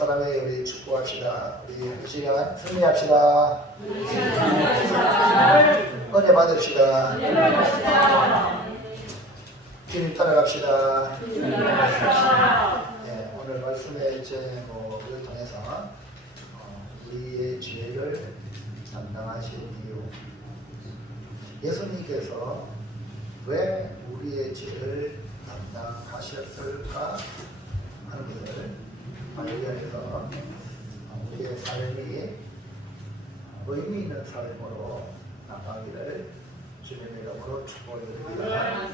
사람에게 우리 축복합시다. 우리 이 시간 승리합시다. 은혜 받읍시다. 주님 따라갑시다. 네, 오늘 말씀의 제목을 통해서 우리의 죄를 담당하신 이유, 예수님께서 왜 우리의 죄를 담당하셨을까 하는 것을 발견해서 우리의 삶이 의미 있는 삶으로 나가기를 주님의 이름으로 축복드립니다.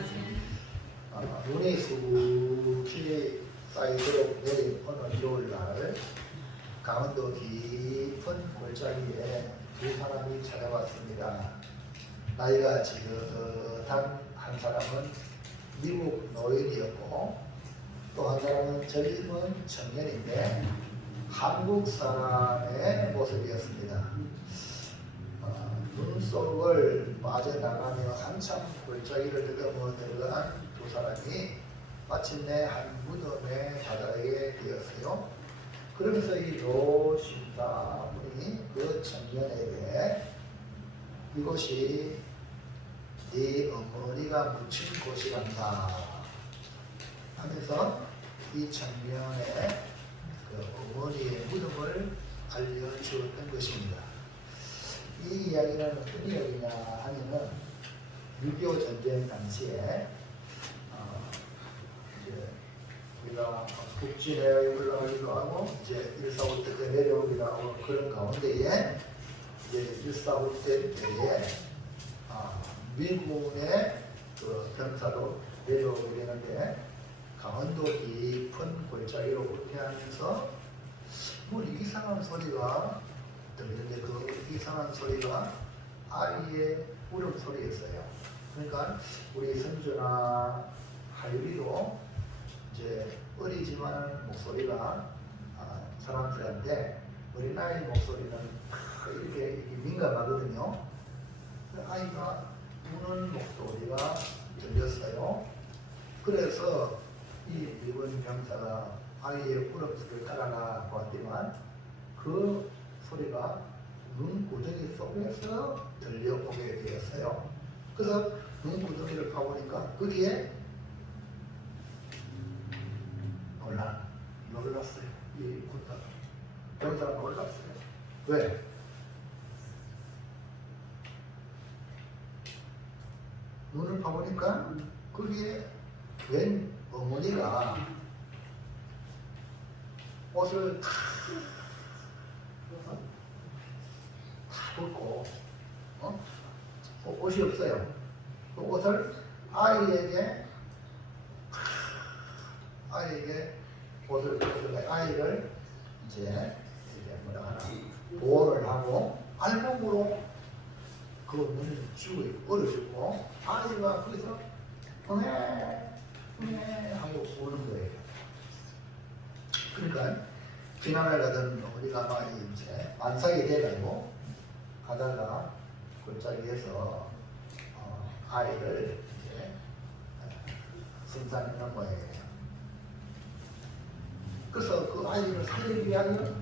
눈이 수북히 쌓이도록 내린 어느 겨울날, 강원도 깊은 골짜기에 두 사람이 찾아왔습니다. 나이가 지긋한 한 사람은 미국 노인이었고 또 한 사람은 젊은 청년인데 한국 사람의 모습이었습니다. 눈 속을 빠져나가며 한참 골짜기를 들어머 내려간 두 사람이 마침내 한 무덤의 바다에 되었어요. 그러면서 이 노신사분이 그 청년에게 이곳이 네 어머니가 묻힌 곳이란다 하면서 이 청년의 그 어머니의 무덤을 알려주었던 것입니다. 이 이야기는 어떤 이야기냐 하면은 6.25 전쟁 당시에 이제 우리가 북진에 올라가기도 하고 이제 145 때 내려오기도 하고 그런 가운데에 이제 145 때에 미군의 그 병사로 내려오게 되는데 강원도 깊은 골짜기로 후퇴하면서 뭐 이상한 소리가 들리는데 그 이상한 소리가 아이의 울음소리였어요. 그러니까 우리 선주나 하율이도 이제 어리지만 목소리가 사람들한테 어린아이 목소리는 이렇게 민감하거든요. 아이가 우는 목소리가 들렸어요. 그래서 이 미군 병사가 아이의 울음소리를 따라가 보았지만 그 소리가 눈구덩이 속에서 들려오게 되었어요. 그래서 눈구덩이를 파보니까 거기에 놀랐어요. 이 병사가 놀랐어요. 왜? 눈을 파보니까 거기에 웬 어머니가 옷을 다 벗고 옷이 없어요. 그 옷을 아이에게 옷을 벗어서 아이를 이제 뭐라 하나 보호를 하고 알몸으로 그 문을 쭉 얼어주고 아이가 거기서 응애 하고 우는 거예요. 그러니까 지난날 가던 우리가 아마 이제 만삭이 돼가지고 가다가 골짜기에서 아이를 이제 승산했는 모양이에요. 그래서 그 아이를 살리기 위하여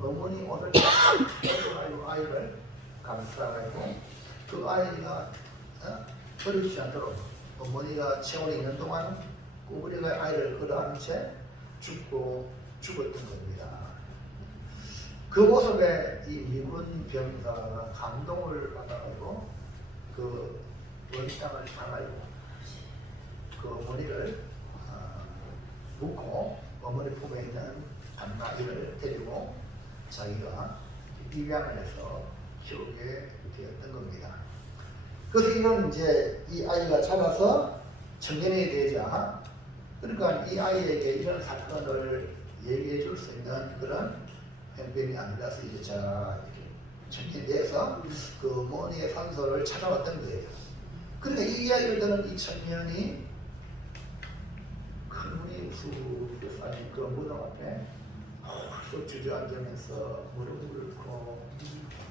어머니 옷을 가지고 아이를 감싸가지고 그 아이가 버리지 않도록 어머니가 체온이 있는 동안 우리가 아이를 끌어안은 채 죽었던 겁니다. 그 모습에 이 미군 병사가 감동을 받아가지고 그 원장을 당하고 그 어머니를 묻고 어머니 품에 있는 반나이를 데리고 자기가 입양을 해서 키우게 되었던 겁니다. 그래서 이건 이제 이 아이가 자라서 청년이 되자, 그러니까 이 아이에게 이런 사건을 얘기해 줄 수 있는 그런 형편이 아니라서 이제 자 청년이 돼서 그 어머니의 산소를 찾아왔던 거예요. 그러니까 이 이야기를 듣는 이 청년이 큰 눈이 우스갯 쌓인 그 무덤 앞에 홀로 주저앉으면서 무릎을 꿇고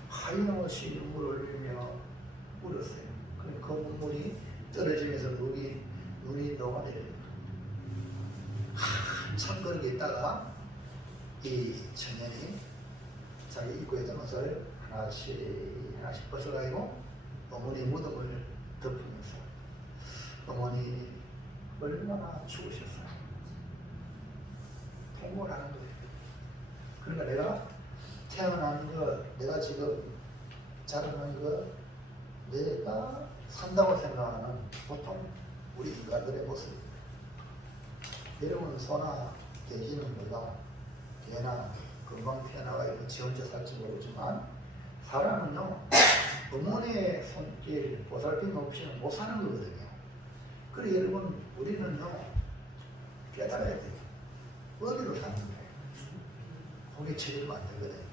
하염없이 눈물을 흘리며 울었어요. 그 눈물이 떨어지면서 눈이 녹아내려요. 한참 그렇게 있다가 이 청년이 자기 입고 있던 옷을 하나씩 벗어가지고 어머니 무덤을 덮으면서 어머니 얼마나 죽으셨어요. 통곡을 하는 거예요. 그러니까 내가 태어난 것, 내가 지금 자라는 것, 내가 산다고 생각하는 보통 우리 인간들의 모습. 여러분 소나 돼지는 몰라. 개나 금방 태어나가지고 지 혼자 살지 모르지만 사람은요 어머니의 손길 보살핌 없이는 못 사는 거거든요. 그래 여러분 우리는요 깨달아야 돼요. 어디로 사는 거예요? 우리 책임을 안 되거든요.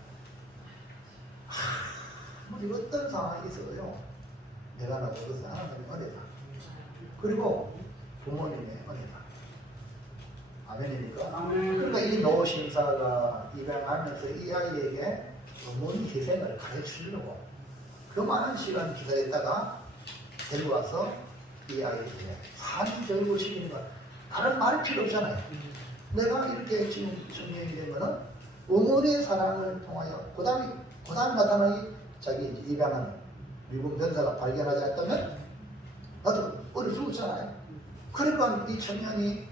우리 어떤 상황이 있어요. 내가 나보고서 하나님의 은혜다. 그리고 부모님의 은혜다. 아멘입니까? 그러니까 이 노신사가 입양하면서 이 아이에게 어머니 희생을 가르치려고 그 많은 시간 기다렸다가 데리고 와서 이 아이에게 산이 절고 시키는 거 다른 말 필요 없잖아요. 내가 이렇게 지금 청년이 되면은 어머니의 사랑을 통하여 그 다음에 나타나는 자기 입양한 미국 변사가 발견하지 않았다면 나도 어려 죽었잖아요. 그러니까 이 청년이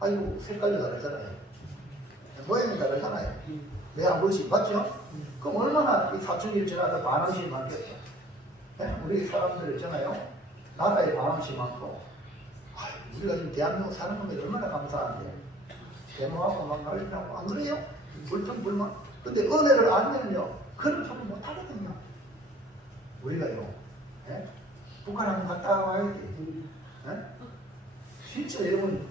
아이고 색깔이 다르잖아요. 모양이 다르잖아요. 내 아버지 맞죠? 그럼 얼마나 이 사춘기를 지나서 반항심이 많겠어. 우리 사람들 있잖아요. 나라에 반항심이 많고 우리가 지금 대한민국 사는 건데 얼마나 감사한데 데모하고 막 난리나고 안 그래요? 불평불만. 근데 은혜를 알면요 그런 소리 못하거든요. 우리가요 북한 한번 갔다 와야지. 진짜 여러분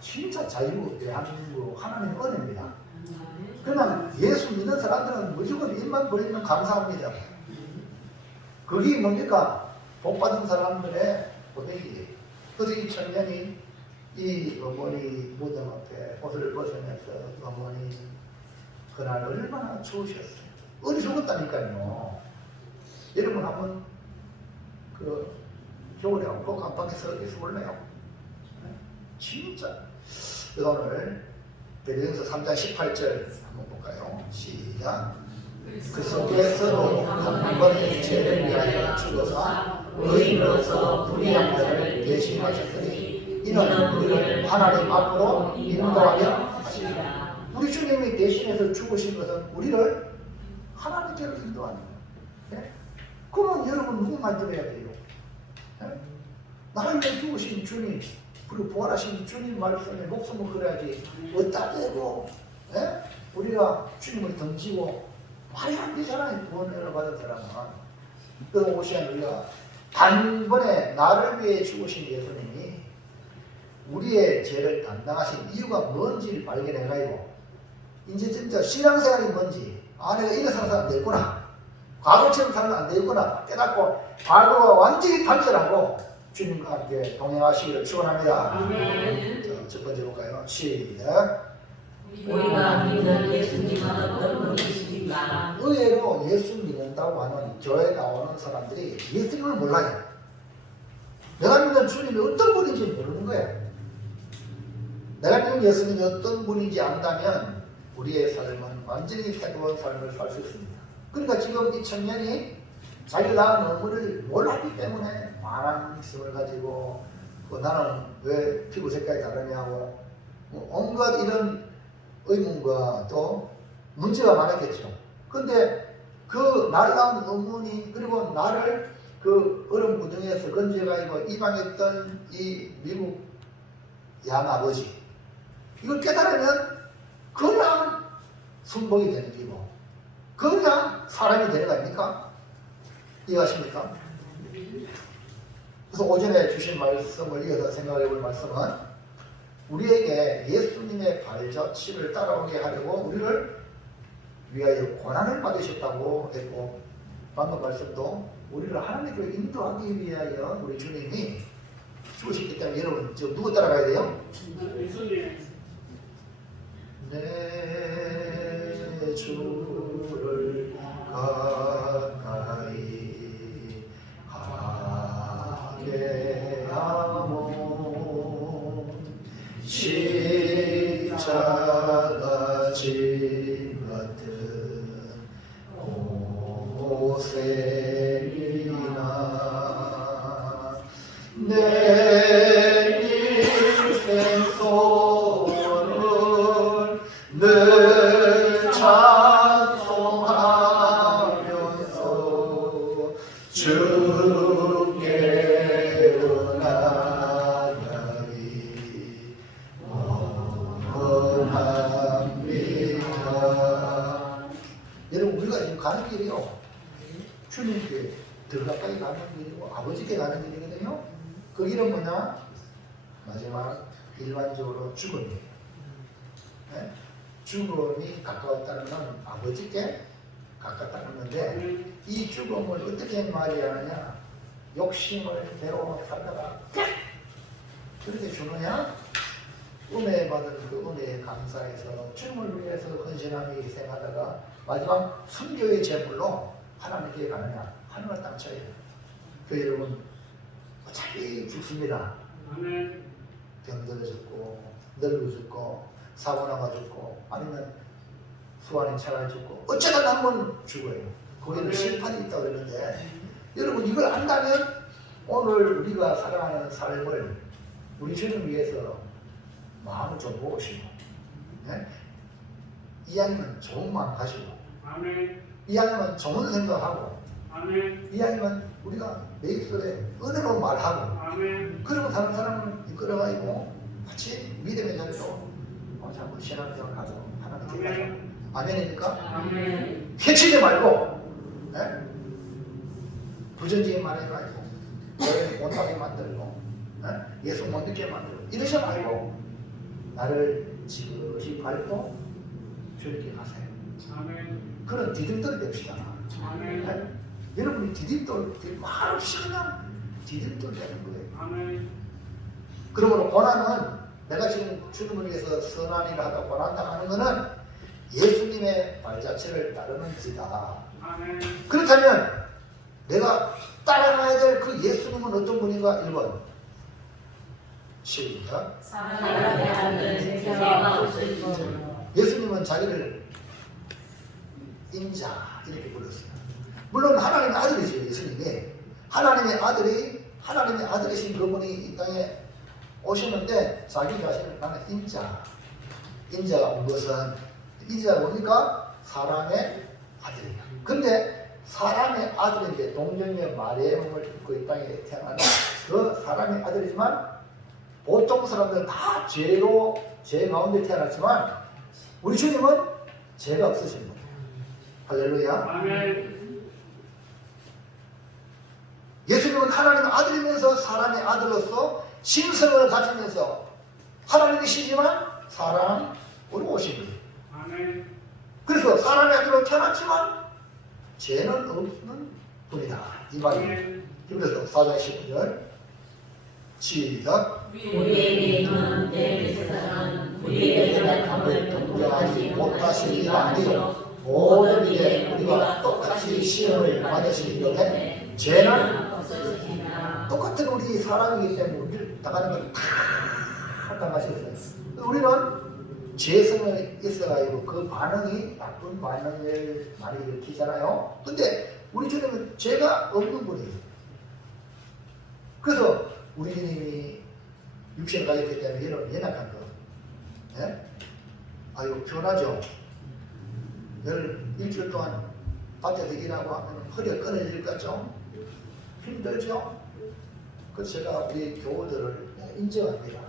진짜 자유 대한민국 하나님의 은혜입니다. 그러나 예수 믿는 사람들은 무조건 입만 벌리면 감사합니다. 그게 뭡니까? 복받은 사람들의 고백이에요. 그래서 이 청년이 이 어머니 무덤 앞에 옷을 벗으면서 어머니 그날 얼마나 추우셨어요. 어디 죽었다니까요. 여러분 한번 그 겨울에 꼭 깜빡해서 어디서 볼래요? 진짜. 오늘 베드로전서 3장 18절 한번 볼까요? 시작. 그리스도께서도 한 번에 죄를 위하여 죽어서 의인으로서 불의한 자를 대신하셨으니 이는 우리를 하나님 앞으로 인도하려 하시리라. 우리 주님이 대신해서 죽으신 것은 우리를 하나님께로 인도하는 거예요. 그러면 여러분 누구 말 들어야 돼요? 나를 위해 죽으신 주님 그리고 부활하신 주님 말씀에 목숨을 걸어야지 어디다 대고 우리가 주님을 던지고 말이 안 되잖아요. 구원을 받은 사람은. 그래서 오시안 우리가 단번에 나를 위해 죽으신 예수님이 우리의 죄를 담당하신 이유가 뭔지를 발견해가지고 이제 진짜 신앙생활이 뭔지 내가 이래 살아서 안 되겠구나. 과거처럼 살면 안 되겠구나 깨닫고 과거가 완전히 단절하고 주님과 함께 동행하시기를 축원합니다. 첫 번째 볼까요? 시작. 우리가 믿는 예수님은 어떤 분이십니까? 의외로 예수 믿는다고 하는 교회에 나오는 사람들이 예수님을 몰라요. 내가 믿는 주님이 어떤 분인지 모르는 거예요. 내가 믿는 예수님이 어떤 분인지 안다면 우리의 삶은 완전히 새로운 삶을 살 수 있습니다. 그러니까 지금 이 청년이 자기가 낳은 어머니를 몰랐기 때문에 많은 힘을 가지고 나는 왜 피부 색깔이 다르냐고 온갖 이런 의문과 또 문제가 많았겠죠. 근데 그 날 낳은 어머니 그리고 나를 그 얼음 구덩이에서 건져가지고 입양했던 이 미국 양아버지 이걸 깨달으면 그냥 순복이 되는 기고 그냥 사람이 되는 거 아닙니까? 이해하십니까? 그래서 오전에 주신 말씀을 이어서 생각해 볼 말씀은 우리에게 예수님의 발자취를 따라오게 하려고 우리를 위하여 고난을 받으셨다고 했고 방금 말씀도 우리를 하나님께로 인도하기 위하여 우리 주님이 죽으셨기 때문에 여러분 지금 누구 따라가야 돼요? 내 주를 가까이 하게 하모 십자가 거친 같은 고생이나 내 인생 소원을 늘 찬송하면서 주께로 나가리 원합니다. 여러분 우리가 지금 가는 길이요 주님께 더 가까이 가는 길이고 아버지께 가는 길이거든요. 그 길은 뭐냐? 마지막 일반적으로 죽음이에요. 네? 죽음이 가까웠다는 건 아버지께 가깝다는 건데 이 죽음을 어떻게 말이하느냐? 욕심을 대로 살다가 그렇게 주느냐? 은혜 받은 그 은혜에 감사해서 주님을 위해서 헌신함이 생하다가 마지막 순교의 제물로 하나님께 가느냐? 하늘과 땅 차이에요. 그 여러분 어차피 죽습니다. 병들어 죽고 늙어 죽고 사고 나가 죽고 아니면 수완이 차가 죽고 어쩌다 남은 죽어요. 거기는 심판이 있다고 그러는데 여러분 이걸 안다면 오늘 우리가 살아가는 삶을 우리 주님 위해서 마음을 좀 모으시고 네? 이왕이면 좋은 마음 가지고 이왕이면 좋은 생각하고 이왕이면 우리가 내 입술에 은혜로 말하고 그러고 다른 사람을 이끌어가지고 같이 믿음의 자리로 자꾸 신앙생활 가서 하나님께 가서 아멘입니까? 해치지 말고 네? 부정적인 말 하지 말고 너를 못하게 만들고 네? 예수 못 믿게 만들고 이러지 말고 나를 지그시 밟고 주님께 가세요. 그런 디딤돌이 됩시다. 네? 여러분이 디딤돌 말없이 그냥 디딤돌 되는 거예요. 그러므로 고난은 내가 지금 주님을 위해서 선한 일을 하다 고난당하는 것은 예수님의 발자취를 따르는 지다. 그렇다면 내가 따라가야 될 그 예수님은 어떤 분인가? 1번 시작. 사랑의 아들 제가 없으시고 예수님은 자기를 인자 이렇게 불렀어요. 물론 하나님의 아들이죠. 예수님이 하나님의 아들이신 그분이 이 땅에 오셨는데 자기 자신을 나는 인자가 무엇은 인자가 뭡니까? 사람의 아들이야. 근데 사람의 아들인데 동정녀 마리아를 입고 이 땅에 태어난 그 사람의 아들이지만 보통 사람들은 다 죄 가운데 태어났지만 우리 주님은 죄가 없으신 분이에요. 할렐루야. 예수님은 하나님의 아들이면서 사람의 아들로서 신성을 가지면서 하나님이시지만 사람으로 오신 거예요. 그래서 사람의 아들로 태어났지만 죄는 없는 분이다. 이 말이에요. 그래서 4장 19절 시작. 우리에게 있는 내 세상은 우리의 연약함을 동정하지 못하시니 아니요 모든 일에 우리가 똑같이 시험을 받으시기 때문에 죄는 없으시니라. 똑같은 우리 사람이기 때문에 우리를 나가는 걸 다 당하셨어요. 우리는 죄성이 있어가지고 그 반응이 나쁜 반응을 많이 일으키잖아요. 근데 우리 주님은 죄가 없는 분이에요. 그래서 우리 주님이 육신을 가졌기 때문에 이런 연약한 거. 예? 아이고 피곤하죠? 일주일 동안 밭에서 일하고 하면 허리가 끊어질 것 같죠? 힘들죠? 그래서 제가 우리 교우들을 인정합니다.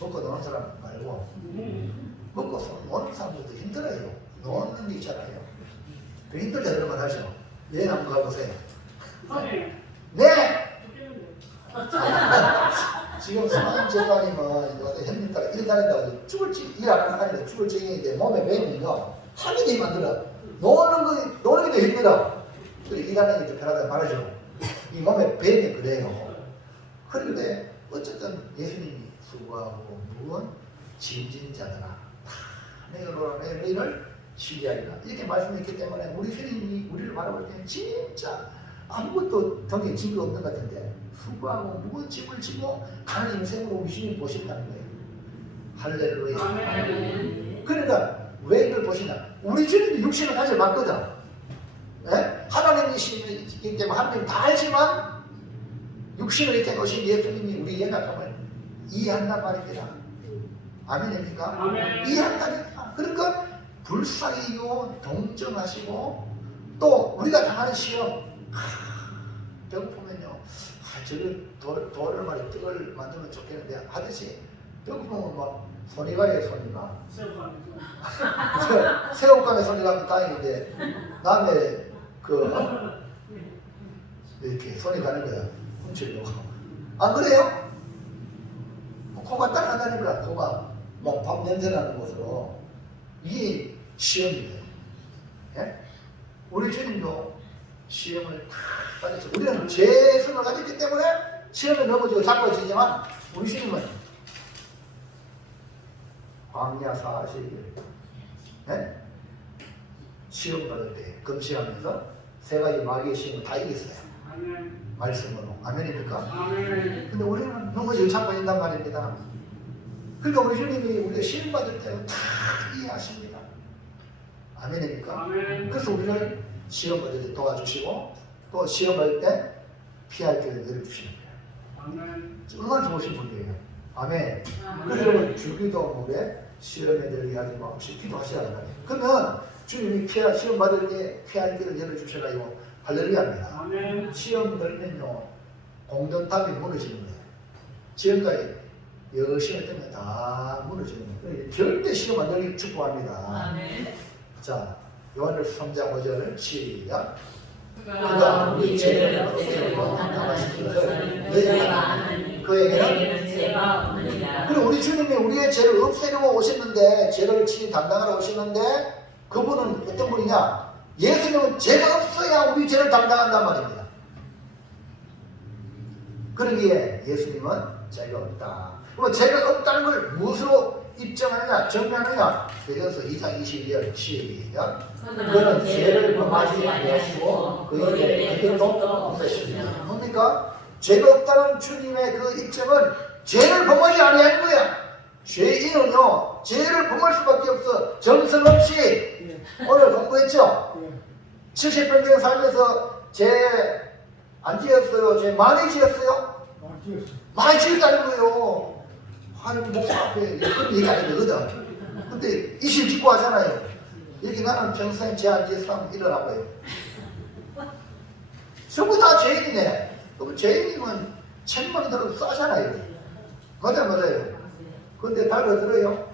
먹고 노는 사람 말고 먹고서 노는 사람들도 힘들어요. 노는 게 있잖아요. 그 힘들다 그런 말 하죠. 여행 한번 가보세요. 네! 지금 성인 재단이면 형님 따라 일 다닌다고 죽을지 일 안 하니까 죽을 쟁이인데 몸에 배우니까 하는 게 힘들어. 노는 게 더 힘들어. 그래 일하는 게 더 편하다 말하죠. 이 몸에 배우면 그래요. 그런데 어쨌든 예수님이 수고하고 무언 짐진자들아 다 내가 너희를 신뢰하리라 이렇게 말씀했기 때문에 우리 주님이 우리를 바라볼 때는 진짜 아무것도 덕에 짐이 없는 것 같은데 수고하고 무거운 짐을 지고 가는 인생으로 우리 주님 보신다는 거예요. 할렐루야. 그러니까 왜 이걸 보시냐? 우리 주님이 육신을 가지고 왔거든. 예? 하나님이시기 때문에 하나님 다 알지만 육신을 이렇게 오신 예수님이 우리 연약함을 이해한단 말입니다. 아멘입니까? 아멘. 이해한다니까. 그러니까 불쌍히요 동정하시고 또 우리가 당하는 시험 배고프면요 저를 돌을 말이 떡을 만들면 좋겠는데 하듯이 배고프면 막 손이 가요 손이 가. 새우깡에 손이 가면 다행인데 남의 이렇게 손이 가는 거야. 훔치려고. 안 그래요? 코가 따라간다는 거야. 코가 막 밥 냄새 나는 곳으로. 이게 시험이에요. 예? 우리 주님도 시험을 다 받았죠. 우리는 죄성을 가졌기 때문에 시험에 넘어지고 자빠지지만 우리 주님은 광야 40일 예? 시험 받을 때 금식하면서 세 가지 마귀의 시험을 다 이겼어요. 아멘. 말씀으로. 아멘입니까? 아멘. 근데 우리는 넘어지고 자빠진단 말입니다. 그러니까 우리 주님이 우리가 시험 받을 때는 다 이해하십니다. 아멘입니까? 아멘. 그래서 우리를 시험 받을 때 도와주시고 또 시험 받을 때 피할 길을 열어주시는 거예요. 아멘. 얼마나 좋으신 분이에요. 아멘. 아멘. 그래서 여러분 주기도문에 시험에 들게 하지 마옵시 기도하시라는 거예요. 그러면 주님이 시험 받을 때 피할 길을 열어주셔가지고 할렐루야입니다. 아멘. 시험 들면요 공든탑이 무너지는 거예요. 지금까지 열심히 때문에 다 무너지는 거예요. 절대 시험 안 들기를 축복합니다. 아멘. 자, 요한일서 3장 5절 시작. 그가 우리 죄를 없애려고 나타나신 것을 너희가 아나니 그에게는 죄가 없느니라. 그리고 우리 주님이 우리의 죄를 없애려고 오셨는데 죄를 친히 담당하러 오셨는데 그분은 어떤 분이냐? 예수님은 죄가 없어야 우리 죄를 담당한단 말입니다. 그러기에 예수님은 죄가 없다. 그럼 죄가 없다는 걸 무엇으로 입증하느냐, 정리하느냐? 그래서 2장 22절 시작. 그는 죄를 범하지 아니하시고 그에게 그게 도 없으시니라. 뭡니까? 죄가 없다는 주님의 그 입증은 죄를 범하지 아니하는 거야. 죄인은요 죄를 범할 수밖에 없어. 정성 없이. 오늘 공부했죠? 70평생 살면서 죄 안 지었어요? 죄 많이 지었어요? 많이 지었다는 거예요. 아니 목 앞에 그런 얘기 안 되거든. 근데 이실 짓고 하잖아요. 여기 나는 평생 죄 안 지었으면 일어나고요. 전부 다 죄인이네. 그럼 죄인이면 책만 들어도 싸잖아요. 맞아요. 근데 달겨들어요?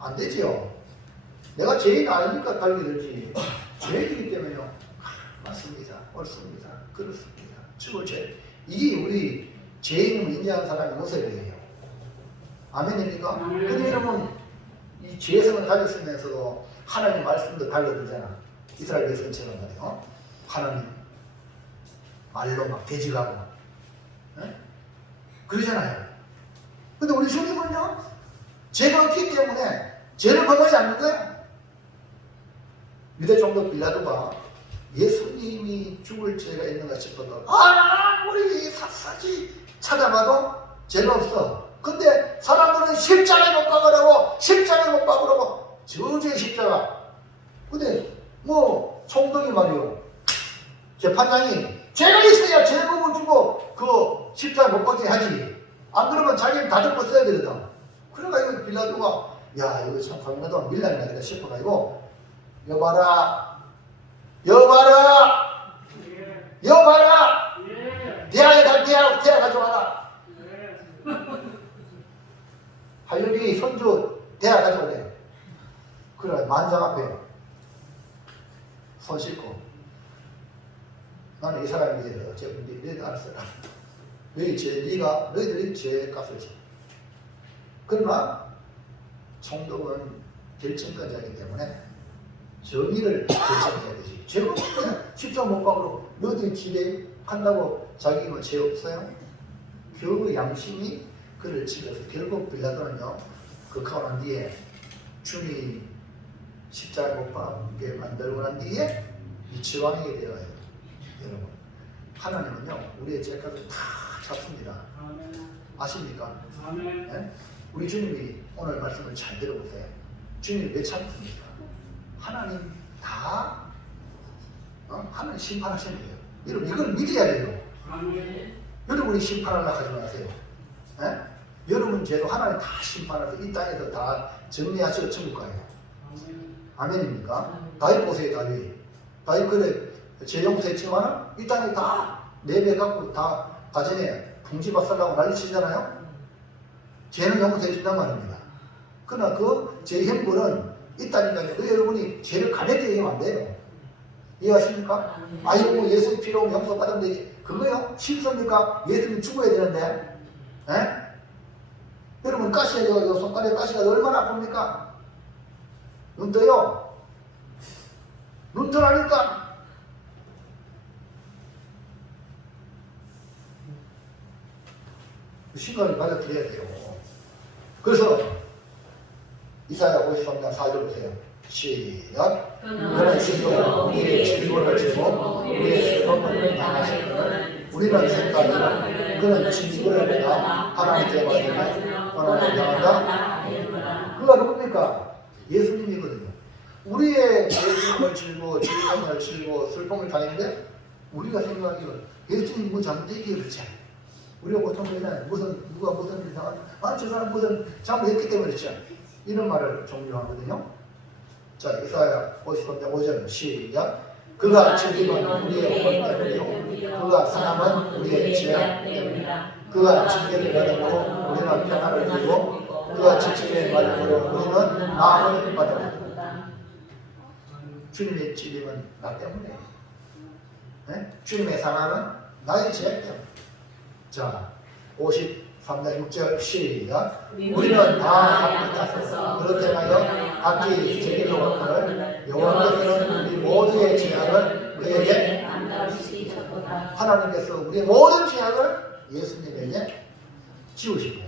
안 되지요. 내가 죄인 아니니까 달겨들지. 죄인이기 때문에요. 맞습니다. 옳습니다. 그렇습니다. 죽을 죄. 이게 우리 죄인을 인정하는 사람의 모습이에요. 아멘입니까? 근데 여러분 이 죄성을 가졌으면서도 하나님 말씀도 달려들잖아. 이스라엘 백성처럼 말이에요. 하나님 말로 막 대질하고 그러잖아요. 근데 우리 주님은요 죄가 없기 때문에 죄를 범하지 않는 거야. 유대 종족 빌라도가 예수님이 죽을 죄가 있는가 싶어도 아무리 샅샅이 찾아봐도 죄가 없어. 근데 사람들은 십자가에 못 박으라고 저주의 십자가. 근데 뭐 총독이 말이요 재판장이 죄가 있어야 죄범을 주고 그 십자가에 못 박게 하지. 안 그러면 자기는 다 덮어 써야 되거든. 그러니까 이거 빌라도가 야 이거 참 강나도 밀란이 나겠다 싶어가지고 여봐라 대하 가져와라. 할려비 손주 대하 가져오래. 그래 만장 앞에 손 씻고 나는 이 사람이 이제 어째 너희들 알았어라. 너희들이 죄값을 줘. 그러나 총독은 결정까지 하기 때문에 정의를 결정해야 되지. 죄가 없으면 십자가 못 박으러 너희들이 기대한다고 자기 뭐 죄 없어요? 결국 양심이 그를 찍어서 결국 빌라도는요 극하고 난 뒤에 주님 십자가 못 박게 만들고 난 뒤에 이치왕에게 되어요. 여러분 하나님은요 우리의 죄값을 다 잡습니다. 아십니까? 아멘. 네? 우리 주님이 오늘 말씀을 잘 들어보세요. 주님이 왜 참습니까? 하나님 다 하나님 심판하시는 거예요. 여러분 이걸 믿어야 돼요. 여러분이 심판하려고 하지 마세요. 에? 여러분 죄도 하나님 다 심판해서 이 땅에서 다 정리하시고 천국 가요. 아멘입니까? 다윗 보세요. 다윗 그래 죄 용서했지만은 이 땅에 다 내배 갖고 다 가정에 풍지박살나고 난리치잖아요. 죄는 용서해 준단 말입니다. 그러나 그 죄 형벌은 이 땅이니까 그 여러분이 죄를 가볍게 얘기하면 안 돼요. 이해하십니까? 아이고 예수 필요 용서 받으면 되지. 그거요? 실수입니까? 예수님 죽어야 되는데. 에? 여러분 가시가 손가락에 가시가 얼마나 아픕니까? 눈 떠요. 눈 떠라니까. 신경을 받아들여야 돼요. 그래서 이사야 53장 4절 보세요. 시작. 그는 스스로 우리의 질고를 지고 우리의 슬픔을 당하시거든 우리는 생각하기를 그는 질고를 받아 하나님께 받으면 하나님을 향한다. 그가 누굽니까? 예수님이거든요. 우리의 예수님을 질고 질병을 질고 슬픔을 당했는데 우리가 생각하기를 예수님이 뭐 잘못했기에 그렇지. 우리가 보통 그냥 누가 무슨 일 당한 저 사람 무슨 잘못했기 때문에 그렇지. 이런 말을 종류하거든요. 자, 이사야 53장 5절 시작. 그가 죽임은 우리의 혼 때문이요 그가 사함은 우리의 죄악 때문이다. 그가 징계를 받았고 우리는 평안을 누리고 그가 지침의 말씀으로 우리는 나음을 받았다. 주님의 찔림은 나 때문에, 네? 주님의 사랑은 나의 죄악 때문에. 자, 53장 6절 시작. 우리는 다 합당하셔서 그렇게 하여 각기 제길로 왔거늘 여호와께서는 우리 모두의 죄악을 그에게 하나님께서 우리의 모든 죄악을 예수님에게 지우신 거예요.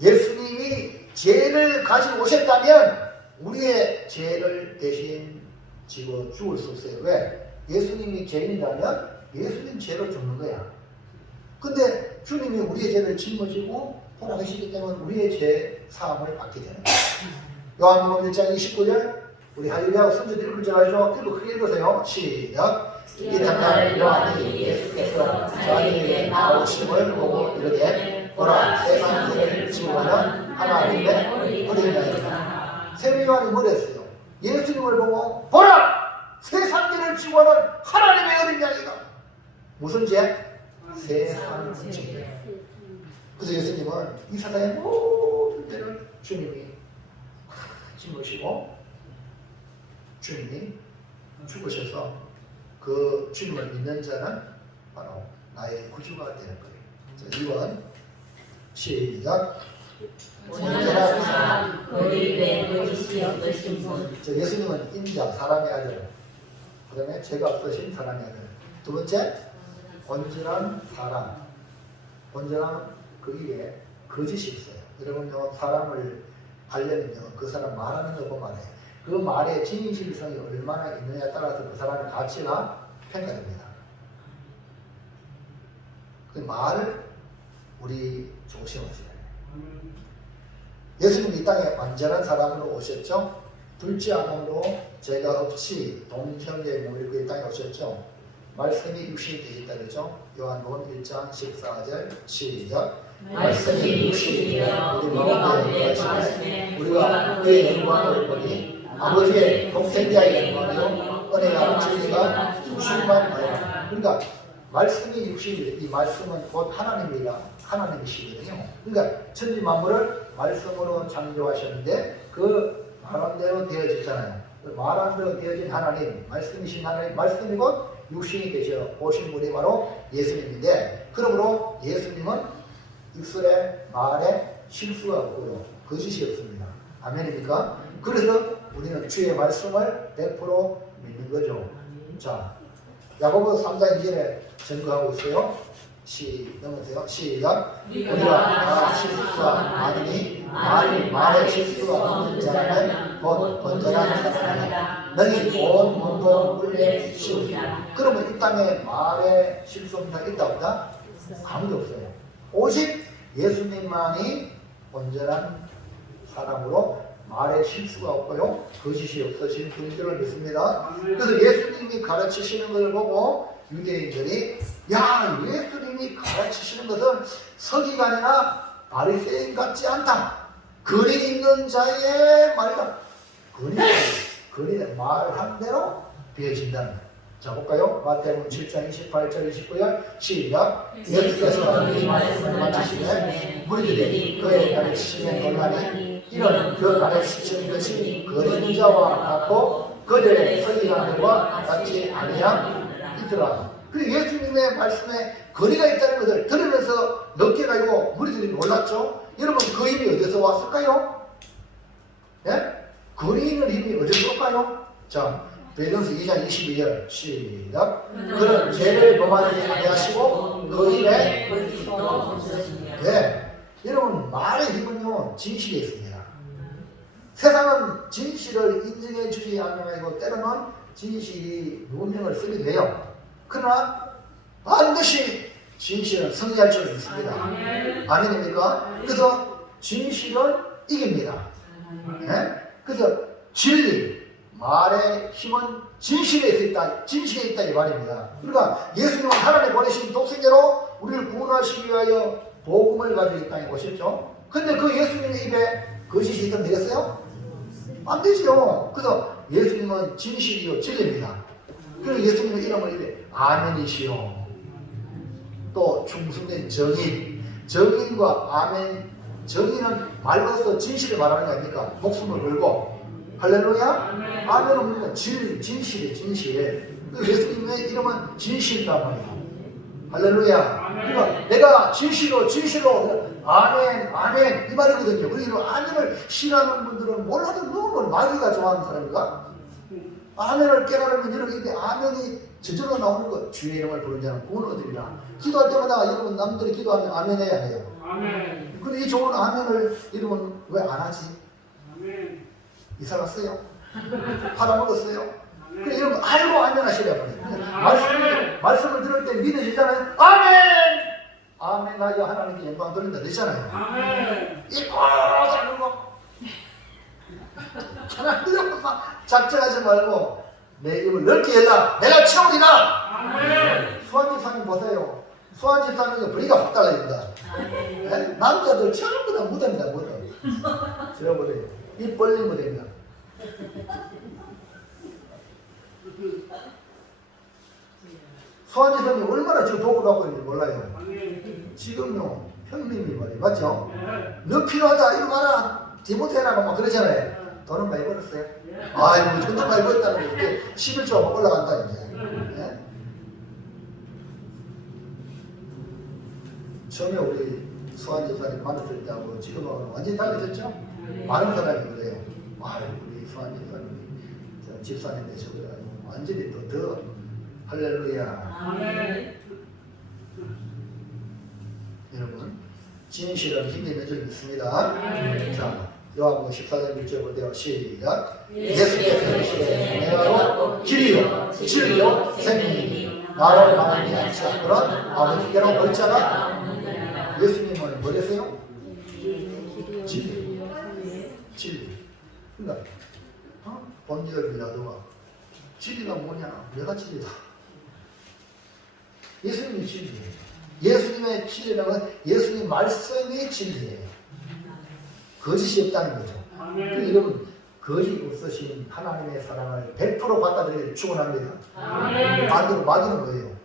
예수님이 죄를 가지고 오셨다면 우리의 죄를 대신 지고 죽을 수 없어요. 왜? 예수님이 죄인이라면 예수님 죄로 죽는 거야. 근데 주님이 우리의 죄를 짊어지고 돌아가시기 때문에 우리의 죄 사함을 받게 되는 거예요. 요한복음 1장 29절 우리 할렐루야 선지자 읽을 줄 알죠? 크게 읽으세요. 시작. 이튿날 요한이 예수께서 자기에게 나오심을 보고 이르되 보라 세상을 지우는 하나님의 어린 양이다. 세례 요한이 뭐랬어요? 예수님을 보고 보라 세상을 지우는 하나님의 어린 양이다. 무슨 죄? 세상 죄. 그래서 예수님은 이 세상의 모든 죄를 주님이 짊어지고 주님이 죽으셔서 그 주님을 믿는 자는 바로 나의 구주가 되는 거예요. 자, 이번 시작. 온전한 사람 거리에 거짓이 없으신 분. 예수님은 인자 사람의 아들. 그 다음에 죄가 없으신 사람의 아들. 두 번째 온전한 사람. 온전한 그 위에 거짓이 있어요. 여러분요 사람을 하려면요 그 사람 말하는 거 보면 알아요. 그 말의 진실성이 얼마나 있느냐에 따라서 그 사람의 가치가 평가됩니다. 그 말을 우리 조심하셔야 해요. 예수님이 이 땅에 완전한 사람으로 오셨죠. 둘째 아담으로 죄가 없이 동정의 몸을 입고 이 땅에 오셨죠. 말씀이 육신이 되셨다 그랬죠. 요한복음 1장 14절 시작. 말씀이 육신이 되어 우리 가운데 거하시매 우리가 그의 영광을 보니 아버지의 독생자의 영광이요 은혜와 진리가 충만하여. 그러니까 말씀이 육신이 이 말씀은 곧 하나님이시거든요. 그러니까 천지 만물을 말씀으로 창조하셨는데 그 말한 대로 되어졌잖아요. 그 말한 대로 되어진 하나님, 말씀이신 하나님, 말씀이 곧 육신이 되셔 오신 분이 바로 예수님인데, 그러므로 예수님은 입술에 말에 실수가 없고요 거짓이 없습니다. 아멘입니까? 그래서 우리는 주의 말씀을 100% 믿는 거죠. 자, 야고보 3장 2절에 증거하고 있어요. 넘으세요. 시작. 우리가 다 실수가 많으니 말에 실수가 없는 자라면 곧 온전한 사람이다. 너희 온 몸도 꿀에 씌우리라. 그러면 이 땅에 말에 실수 없는 사람이 있다 없다? 아무도 없어요. 오직 예수님만이 온전한 사람으로 말에 실수가 없고요. 거짓이 없어진 분들을 믿습니다. 그래서 예수님이 가르치시는 것을 보고 유대인들이 야 예수님이 가르치시는 것은 서기관이나 바리새인 같지 않다. 글이 있는 자의 말이다. 글이 말한 대로 되어진다는. 자 볼까요? 마태복음 7장 28절 29절 시작. 예수께서 이 말씀을 마치시되 무리들이 그의 가르치심에 놀라니 이는 그 가르치신 것이 거짓 자와 같고 그들의 서기관들과 같이 아니하이더라. 그리고 예수님의 말씀에 거리가 있다는 것을 들으면서 늦게 가지고 무리들이 놀랐죠. 여러분 그 힘이 어디서 왔을까요? 예? 거리는 힘이 어디서 올까요? 자 베드로서 2장 22절 시작. 그는 죄를 범하지 아니하시고 그 입에 거짓도 없으시며. 네. 여러분 말의 힘은요 진실에 있습니다. 세상은 진실을 인정해 주지 않아가지고 때로는 진실이 누명을 쓰게 돼요. 그러나 반드시 진실은 승리할 줄 믿습니다. 아닙니까? 그래서 진실은 이깁니다. 네? 그래서 진리, 말의 힘은 진실에 있다, 진실에 있다 이 말입니다. 그러니까 예수님은 하나님 보내신 독생자로 우리를 구원하시기 위하여 복음을 가지고 이 땅에 오셨죠. 근데 그 예수님의 입에 거짓이 있으면 되겠어요? 안 되죠. 그래서 예수님은 진실이요 진리입니다. 그리고 예수님의 이름을 입에 아멘이시요. 또 충성된 정인, 정인과 아멘, 정인은 말로써 진실을 말하는 거 아닙니까? 목숨을 걸고 할렐루야? 아멘은 뭡니까? 진실이에요 진실. 예수님의 이름은 진실이란 말이에요. 할렐루야. 그러니까 내가 진실로 아멘 아멘 이 말이거든요. 그리고 아멘을 싫어하는 분들은 몰라도 너무 마귀가 좋아하는 사람인가? 아멘을 깨달으면 여러분 이게 아멘이 저절로 나오는 거. 주의 이름을 부르는 자는 구원 얻으리라. 기도할 때마다 여러분 남들이 기도하면 아멘 해야 해요. 아멘. 근데 이 좋은 아멘을 여러분 왜 안 하지? 아멘. 이사 갔어요? 팔아먹었어요? 그래 여러분 알고 아멘 하시려고 해요. 말씀을 들을 때 믿어지잖아요. 아멘! 아멘 하여 하나님께 영광 돌린다 되잖아요. 아멘. 이거 작은 거 하나님 막 작정하지 말고 내 입을 넓게 열라. 내가 채우리라. 아멘. 수환집사님 보세요. 수환집사님은 분위기가 확 달라집니다. 네? 남자들 전부 다 무덤이다 무덤. 지워버려요. 입 벌린 무덤이다. 수환집사님 얼마나 지금 복을 받고 있는지 몰라요. 아멘. 지금요 형님이 말이에요. 맞죠? 네. 너 필요하다 이거 봐라 디모테나 막 그러잖아요. 돈은 많이 벌었어요? 아이고 돈은 많이 벌었다는 게 이렇게 11조가 올라간다 이제. 네? 처음에 우리 수환 집사님 만났을 때하고 지금은 완전히 달라졌죠? 많은 사람이 그래요. 아유 우리 수환 집사님이 집사님 되셔서 완전히 더 할렐루야. 아멘. 여러분 진실은 힘이 있는 줄 믿습니다. 자 요한복음 14장 1절 보세요. 시작. 예수께서 이르시되 내가 길이요 진리요 생명이니 나를 만나지 않지 않고는 아버지께로 올 자가. 예수님은 뭐랬어요? 진리. 그러니까 본디어 빌라도가 진리가 뭐냐? 내가 진리다. 예수님이 진리예요. 예수님의 진리라는 예수님 말씀이 진리예요. 거짓이 없다는 거죠. 그래서 여러분 거짓 없으신 하나님의 사랑을 100% 받아들이기 축원합니다. 마귀는 거예요.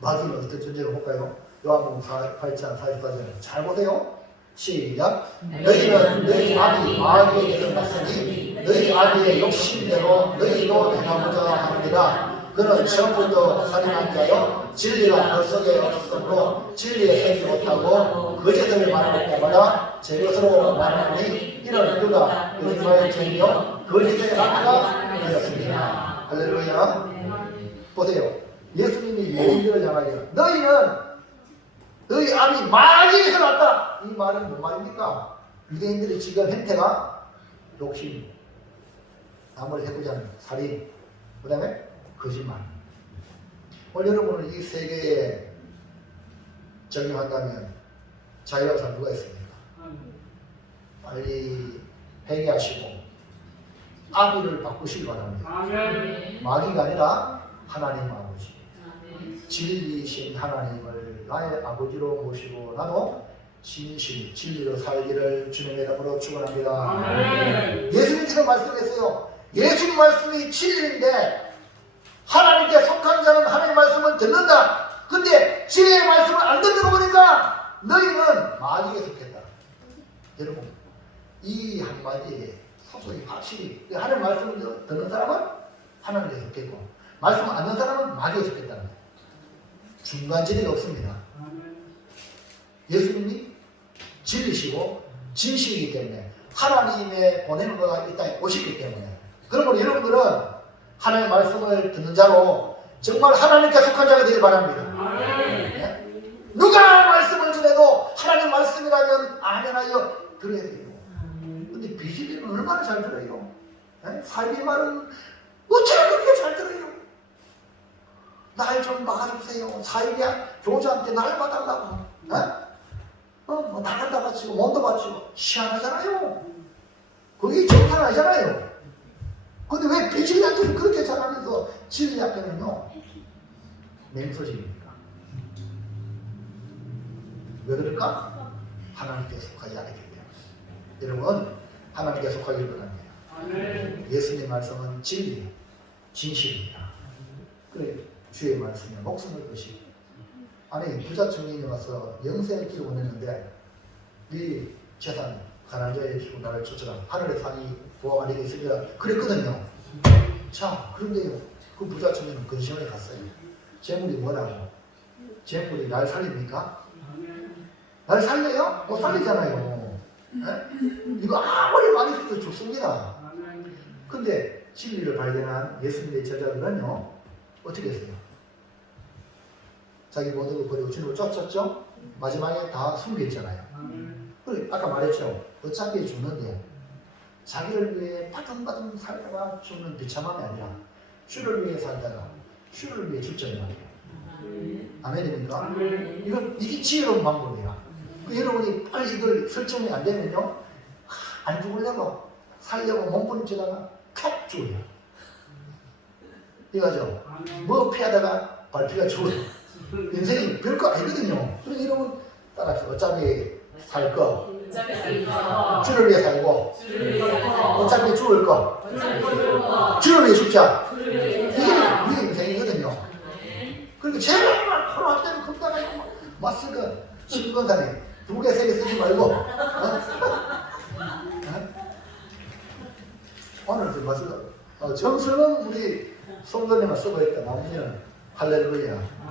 마귀는 어떤 존재로 볼까요? 요한복음 8장 44절 잘 보세요. 시작. 너희는 너희 아비 마귀에게서 났으니 너희 아비의 욕심대로 너희도 행하고자 하느니라. 그는 처음부터 살인한 자요 진리가 그 속에 없었으므로 진리에 서지 못하고 거짓을 말할 때마다 제 것으로 말하니 이는 그가 거짓말의 죄이요 거짓의 아비가 되었습니다. 할렐루야. 보세요. 예수님이 유대인들을 향하여 너희는 너희 아비 마귀에서 났다. 이 말은 뭔 말입니까? 유대인들이 지금 행태가 욕심, 남을 해코자 하는 살인, 그 다음에 거짓말. 오늘 여러분을 이 세계에 적용한다면 자유한 사람 누가 있습니까? 빨리 회개하시고 아비를 바꾸시기 바랍니다. 아멘. 마귀가 아니라 하나님 아버지, 아멘. 진리이신 하나님을 나의 아버지로 모시고 나도 진실, 진리로 살기를 주님의 이름으로 축원합니다. 아멘. 예수님께서 말씀했어요. 예수님 말씀이 진리인데 하나님께 속한 자는 하나님의 말씀을 듣는다. 근데 진리의 말씀을 안 듣는 거 보니까 너희는 마귀에 속했다. 여러분, 이 한마디에 소속이 확실히 하나님의 말씀을 듣는 사람은 하나님께 속했고 말씀 안 듣는 사람은 마귀에 속했다는 거예요. 중간 지대가 없습니다. 예수님이 진리시고 진실이기 때문에 하나님의 보내는 거가 이 땅에 오시기 때문에 그러므로 여러분들은 하나님의 말씀을 듣는 자로 정말 하나님께 속한 자가 되길 바랍니다. 네? 누가 말씀을 전해도 하나님 말씀이라면 아멘하여 들어야 돼요. 근데 비질리는 얼마나 잘 들어요. 네? 사이비 말은 어떻게 그렇게 잘 들어요. 날 좀 막아주세요. 사이비야 교주한테 날 봐달라고. 네? 뭐 나간다 바치고 몸도 바치고 희한하잖아요. 그게 정상 아니잖아요. 근데 왜 비질리한테는 그렇게 잘하면서 진리 앞에는요 맹소질입니까? 왜 그럴까? 하나님께 속하지 않기 때문에. 여러분 하나님께 속하길 바랍니다. 아멘. 예수님 말씀은 진리, 진실입니다. 그래 주의 말씀에 목숨을 거시고 아니 부자 청년이 와서 영생을 기도 원했는데 이 재산 가난한 자의 기고 나를 쫓아라 하늘의 산이 보아가 내게 있으리라 그랬거든요. 자 그런데요 그 부자 청년은 근심을 갔어요. 재물이 뭐라고? 재물이 날 살립니까? 날 살려요? 못 살리잖아요. 네? 이거 아무리 많이 써도 죽습니다. 근데 진리를 발견한 예수님의 제자들은요 어떻게 했어요? 자기 모든 걸 버리고 주님을 쫓았죠? 마지막에 다 숨겼잖아요. 그래, 아까 말했죠. 어차피 죽는데 자기를 위해 바둥바둥 살다가 죽는 비참함이 아니라 주를 위해 살다가 주를 위해 죽잖아요. 아멘입니까? 이게 지혜로운 방법이야. 여러분이 빨리 이걸 설정이 안 되면요 안 죽으려고 살려고 몸부림치다가 탁 죽어요. 이거죠. 뭐 피하다가 발피가 죽어요. 인생이 별거 아니거든요. 그래서 여러분 따라서 어차피 살 거, 주를 위해 살고, 어차피 죽을 거, 주를 위해 죽자. 이게 우리 인생이거든요. 그러니까 제발 바로 할 때는 겁다가 있고 맞으니까 신건산에 2개, 3개 쓰지 말고 오늘 좀 맞으다. 정서는 우리 성도님만 쓰고 있다. 나머지는 할렐루야.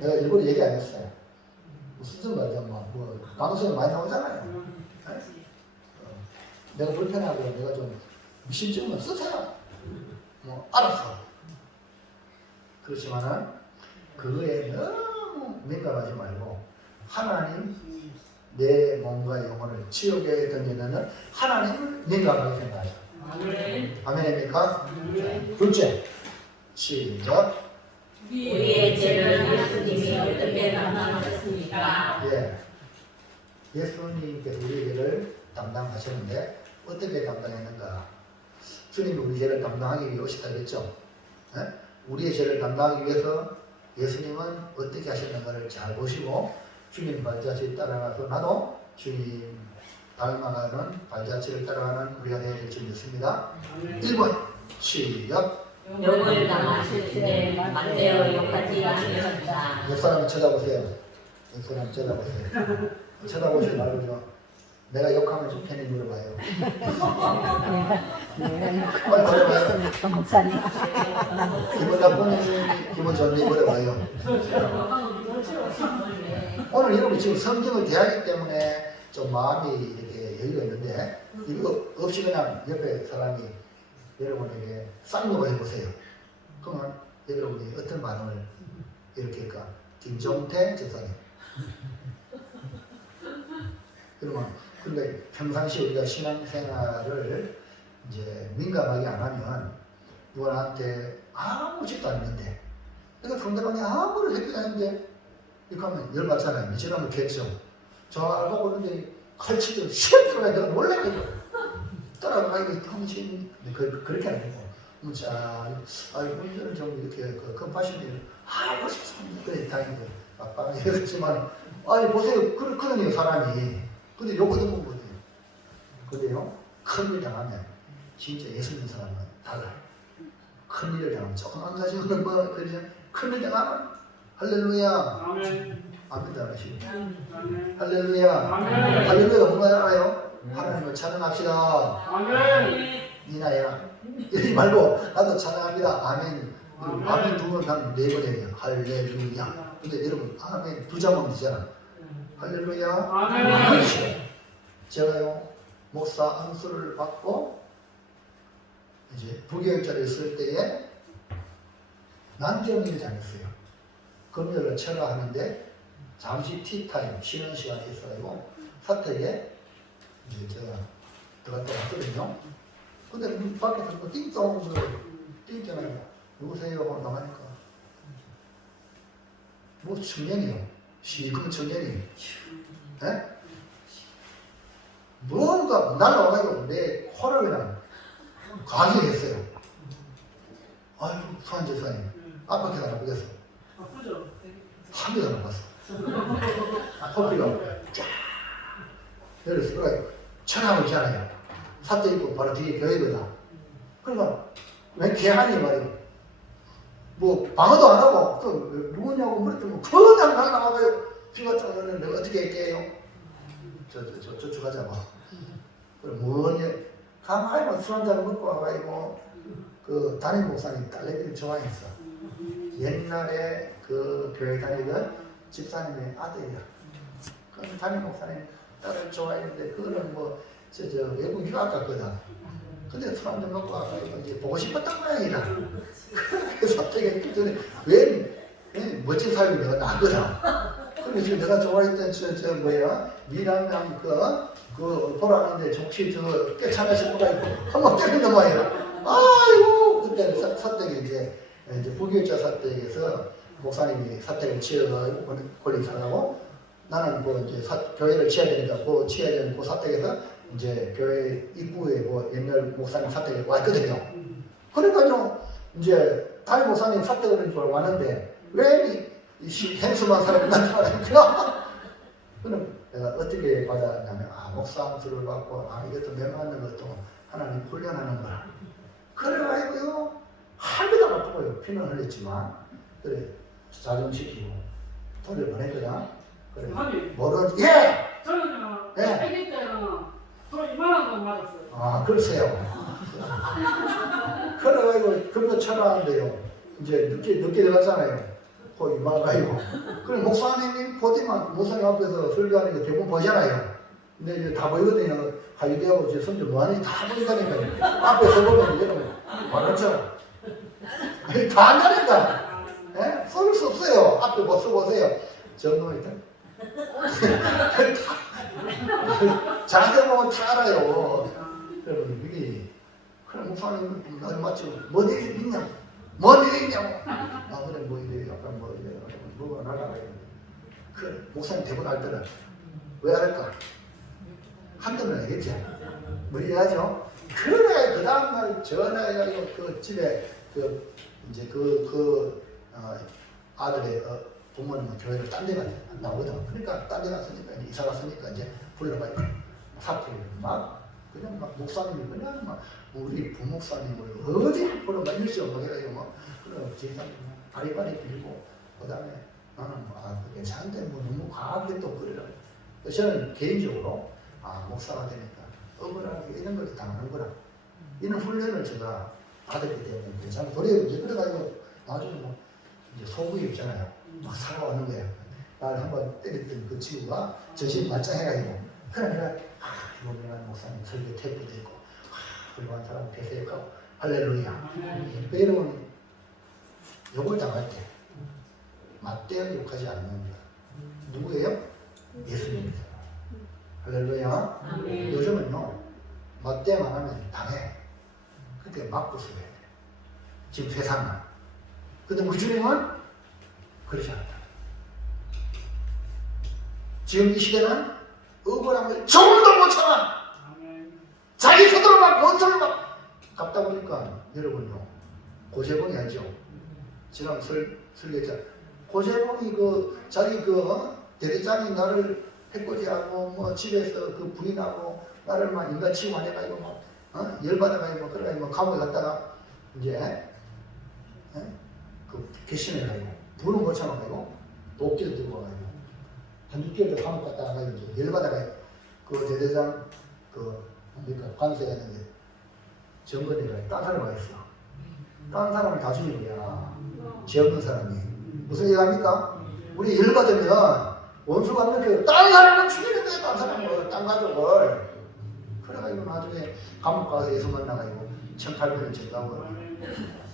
내가 일부러 얘기 안 했어요. 무슨 말이야, 뭐 방송에 많이 나오잖아요. 내가 불편하고 내가 좀 미심쩍으면 쓰세요. 뭐 알았어. 그렇지만은 그거에 너무 민감하지 말고 하나님 내 몸과 영혼을 지옥에 던지는 하나님을 민감하게 생각하자. 아멘입니까? 둘째, 시작. 우리의 죄를 예수님이 어떻게 담당하셨습니까? 예, 예수님께서 우리의 죄를 담당하셨는데 어떻게 담당했는가? 주님이 우리 죄를 담당하기 위해 오셨다 그랬죠? 예? 우리의 죄를 담당하기 위해서 예수님은 어떻게 하셨는가를 잘 보시고 주님 발자취를 따라가서 나도 주님 닮아가는 발자취를 따라가는 우리가 되어야 될 줄 믿습니다. 1번 시작. 욕을 당하실 때 맞대어 욕하지 않으셨다. 옆 사람 쳐다보세요. 옆 사람 쳐다보세요. 쳐다보시지 말고요. 내가 욕하면 좀 편히 물어봐요. 빨리 물어봐요. 기분 나쁘니 기분 좋니 물어봐요. 오늘 여러분 지금 성경을 대하기 때문에 좀 마음이 이렇게 여유가 있는데 이거 없이 그냥 옆에 사람이 여러분에게 쌍욕을 해보세요. 그러면 여러분이 어떤 반응을 이렇게 할까? 김종태 집사님. 그러면 근데 평상시 우리가 신앙생활을 이제 민감하게 안 하면 누구한테 아무 짓도 안 했는데 그러니까 상대방이 아무런 해도 아닌데 이렇게 하면 열받잖아요. 미치라면 겠죠. 저 알고 보는데 칼치도 시험 들어가야 내가 놀랬거든. 따라가기가 한번 그렇게 안 되고 자, 문제는 좀 이렇게 컴파션이 멋있습니다. 그래 다행이고 막방이 그렇지만 보세요 그러네요 사람이. 근데 요거도 보거든요. 근데요 큰일 당하면 진짜 예수 믿는 사람은 달라요. 큰일을 당하면 조그만 가지고는 뭐 그러죠. 큰일 당하면 할렐루야 아멘. 아멘 잘하시고 아멘. 할렐루야 아멘. 할렐루야가 뭔가 알아요? 하나님을 찬양합시다. 아멘. 니나야 이러지 말고 나도 찬양합니다. 아멘. 아멘. 아멘 두 번 하면 네 번 해요. 할렐루야. 근데 여러분 아멘 두 자만 되잖아. 할렐루야. 아멘. 그렇죠. 제가요 목사 안수를 받고 이제 부교육자를 쓸 때에 난경일을 다녔어요. 금요일을 철화하는데 잠시 티타임 쉬는 시간이 있어가지고 사택에 이제 제가 들어갔다 왔거든요. 근데 밖에서 뭐 띵동 띵잖아요. 누구세요? 하고 나가니까 뭐 청년이요. 시금 청년이. 에? 뭔가 날라와가지고 내 코를 그냥 강의했어요. 아유 수한 제사님 앞밖에 안 보겠어. 아프죠? 한 개도 안 봤어. 커피가 쫙 내려서 그래 천하고 있잖아요. 사태 있고 바로 뒤에 교회거든. 그러니까 왜 개하니 말이야. 뭐 방어도 안 하고 또 누구냐고 물었더니 그냥 날라와가지고 비가 쫙 오는데 어떻게 할게요? 저쪽 가자고. 그래 뭐냐 가만히 술 한잔 먹고 와가지고 그 담임 목사님 딸내미를 좋아했어. 옛날에 그 교회 다니던 집사님의 아들이야. 그럼 담임 목사님 딸을 좋아했는데 그거는 뭐 외국 유학 갔거든. 근데 술 한잔 먹고 와가지고 이제 보고 싶었단 모양이다. 그래서 갑자기 왜 멋진 삶이 내가 나거든. 그럼 지금 내가 좋아했던 미남양 그 보라는데 정치 깨차나 싶어가 있고 한번 때린단 말이야. 아이고 그때 사택에 이제 부교육자 사택에서 목사님이 사택을 지어가지고 권리사라고 나는 뭐 이제 교회를 지어야 되니까 그 지어야 되는 그 사택에서 이제 교회 입구에 뭐 옛날 목사님 사택에 왔거든요. 그래가지고 이제 담임 목사님 사택을 왔는데 왜 이 행수만 사람이 나타나니까 그럼 내가 어떻게 받아왔냐면 목사 안수를 받고 이것도 맹맞는 것도 하나님 훈련하는 거라. 그래가지고요 할배도 아프고요 피는 흘렸지만 그래 자정시키고 돈을 보냈거든. 그래 아니, 모르는 예! 저는요, 네. 아기 때는 돈 2만 원도 맞았어요. 그러세요. 그래가지고 금도 쳐나왔는데요 이제 늦게 들어갔잖아요. 거기 막아요. 그럼 목사님이 보지만 목사님 앞에서 설교하는 게 대부분 보잖아요. 근데 이제 다 보이거든요. 하이대하고 제 손주 뭐하는지 다 보인다니까요. 앞에서 보면 여러분 말하죠. 다 안다니까. 예? 쏠 수 없어요. 앞에 뭐 써보세요. 정도면 일단 자세 보면 다 알아요. 여러분 이게 그럼 목사님 나 맞죠? 뭔 일이 있냐? 뭔 일이 있냐고. 그래 뭐 이제 약간 뭐가 날아가요. 그 목사님 대본 알더라. 왜 알까? 한동안 알겠지. 무리하죠. 그래 그 다음날 전화해가지고 그 집에 이제 아들의 부모님은 교회를 딴 데 나오거든. 그러니까 딴 데 갔으니까 이제 이사 갔으니까 이제 불러가지고 사표를 그냥 목사님이 그냥 우리 부목사님을 어디 앞으로 막 일시험을 해가지고 그럼 제사님 바리바리 빌고 그다음에 나는 괜찮은데 너무 과하게 또 그래라. 저는 개인적으로 목사가 되니까 억울하게 이런 것도 당하는 거라. 이런 훈련을 제가 받았기 때문에 괜찮고 도리어 이제 그래가지고 나중에 이제 소국이 없잖아요. 막 사과하는 거야. 나를 한번 때렸던 그 친구가 저신 말짱해가지고 그래 내가 유명한 목사님 설교 테이프도 있고 훌륭한 사람 배세하고 할렐루야. 그 여러분 욕을 당할 때 맞대어 욕하지 않는 자 누구예요? 예수님입니다. 할렐루야. 요즘은요 맞대만 하면 당해. 그때 맞고 써야 돼. 지금 세상은. 근데 우리 주님은 그렇지 않다. 지금 이 시대는 억울함을 조금도 못 참아. 자기 손으로 막 원수를 막 갚다 보니까 여러분요 고재봉이 알죠? 지난 설교했잖아. 고재봉이 그 자기 대대장이 나를 해코지하고 뭐 집에서 그 부인하고 나를 막 인간치고 하내가지고 막 열받아가지고 그래가지고 감옥에 갔다가 이제 그 개신을 가지고 불을 못 참아가지고 도끼를 들고 와가지고 한 6개월 더 감옥 갔다가 이제 열받아가지고 그 대대장 그 뭡니까 관세가 있는데 정건이가 딴 사람이 와 있어. 딴 사람을 다 죽인 거야. 죄 없는 사람이. 무슨 얘기 합니까? 우리 열받으면 원수가 없는 딴 사람을 죽이는 거야. 딴 사람을, 딴 가족을. 그래가지고 나중에 감옥 가서 예수 만나가지고 1800년 전가고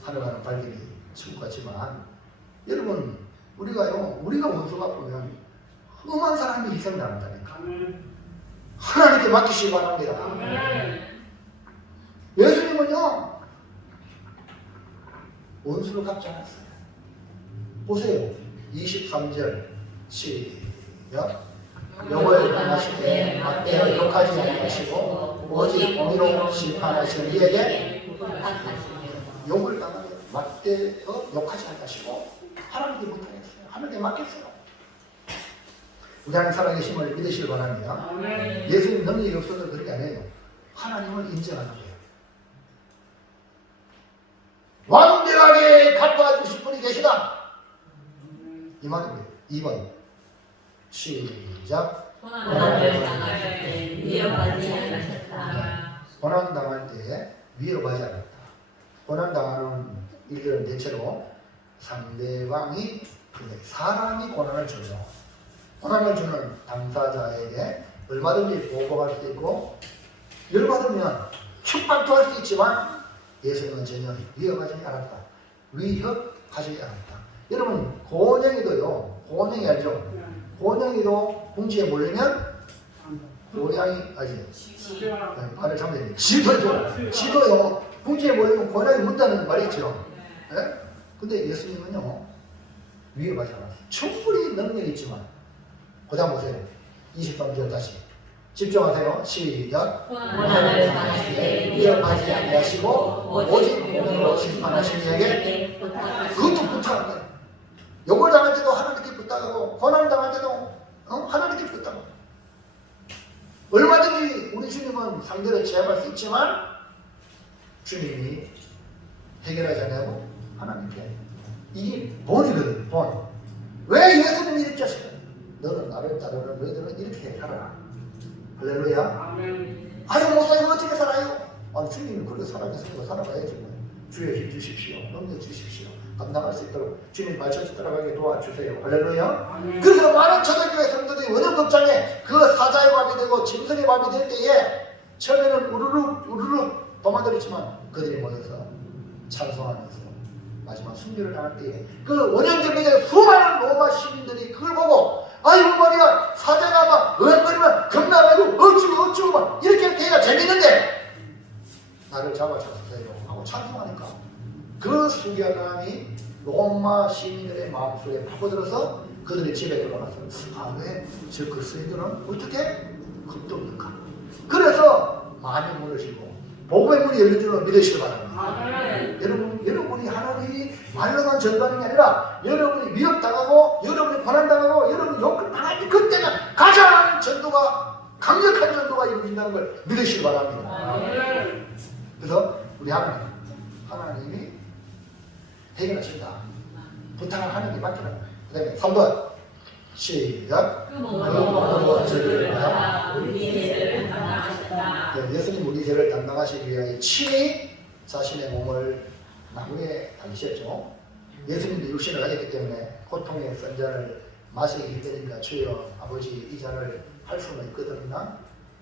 하늘가는 발길이 천국 같지만 여러분 우리가 원수가 보면 험한 사람이 희생당한다니까. 하나님께 맡기시기 바랍니다. 예수님은요 원수를 갚지 않았어요. 보세요. 23절 시작. 욕을 당하실 때 맞대어 욕하지 아니하시고 오직 공의로 심판하시는 이에게 욕을 당하면 맞대어 욕하지 아니하시고 하나님께 못하겠어요. 하나님께 맡겼어요. 우리 하나님 살아계심을 믿으시기 바랍니다. 예수님 능력이 없어도 그렇게 안 해요. 하나님을 인정하는 거예요. 완벽하게 갚아주실 분이 계시다. 이 말입니다. 2번 시작. 고난을 당할 때 위협하지 않으셨다. 고난당할 때 위협하지 않았다. 고난당하는 일들은 대체로 상대방이 사람이 고난을 줘요. 고난을 주는 당사자에게 얼마든지 보복할 수 있고 열받으면 축박도 할 수 있지만 예수님은 전혀 위협하지 않았다. 위협하지 않았다. 여러분 고원영이도요. 고원영이 알죠? 고원영이도 궁지에 몰리면 고양이 발을 잡아야 돼요. 지도요. 궁지에 몰리면 고양이 문다는 말이 있죠. 네? 근데 예수님은요 위협하지 않았어요. 충분히 능력이 있지만 그 다음 보세요. 23절 다시 집중하세요. 시작. 고난을 당할 때 위협하지 아니하시고 오직 공의로 심판하시는 이에게 그것도 부탁한 거예요. 욕을 당할 때도 하나님께 부탁하고 고난을 당할 때도 하나님께 부탁하고 얼마든지 우리 주님은 상대를 제압할 수 있지만 주님이 해결하지 않고 하나님께 이게 본이거든. 본. 왜 예수님이 이렇게 하시냐? 너는 나를 따르는 너희들은 이렇게 살아라. 할렐루야. 아유 목사님 어떻게 살아요? 주님이 그렇게 살아계시고 살아가야지 뭐. 주의 힘 주십시오. 능력 주십시오. 감당할 수 있도록 주님 말씀을 따라가게 도와주세요. 할렐루야. 그래서 많은 초대교회 성도들이 원형극장에 그 사자의 밤이 되고 짐승의 밤이 될 때에 처음에는 우르륵 도망들었지만 그들이 모여서 찬송하면서 마지막 순교를 당할 때에 그 원형경기장에 수많은 로마 시민들이 그걸 보고 아이고 말이야 사자가 막 으엉거리면 겁나가지고 어쭈고 막 이렇게 되기가 재밌는데 나를 잡아주세요 하고 찬송하니까 그 순교함이 로마 시민들의 마음속에 파고들어서 그들의 집에 들어가서 왜 저 그리스도인들은 어떻게 겁듭니까? 그래서 많이 무너지고 복음의 문이 열려주는 믿으시기 바랍니다. 여러분이 하나님이 말로만 전도하는 게 아니라 여러분이 위협당하고 여러분이 고난당하고 여러분이 욕을 당할 때 그때는 가장 전도가 강력한 전도가 이루어진다는 걸 믿으시기 바랍니다. 그래서 우리 하나님이 해결하신다. 부탁을 하는 게 맞기는. 그 다음에 3번 시작. 그 몸으로 저주를 받아 우리 죄를 담당하셨다. 예수님 우리 죄를 담당하시기 위하여 친히 자신의 몸을 나무에 달리셨죠. 예수님도 육신을 가졌기 때문에 고통의 선 잔을 마시기 힘드니까 주여 아버지 이 잔을 할 수는 있거든요.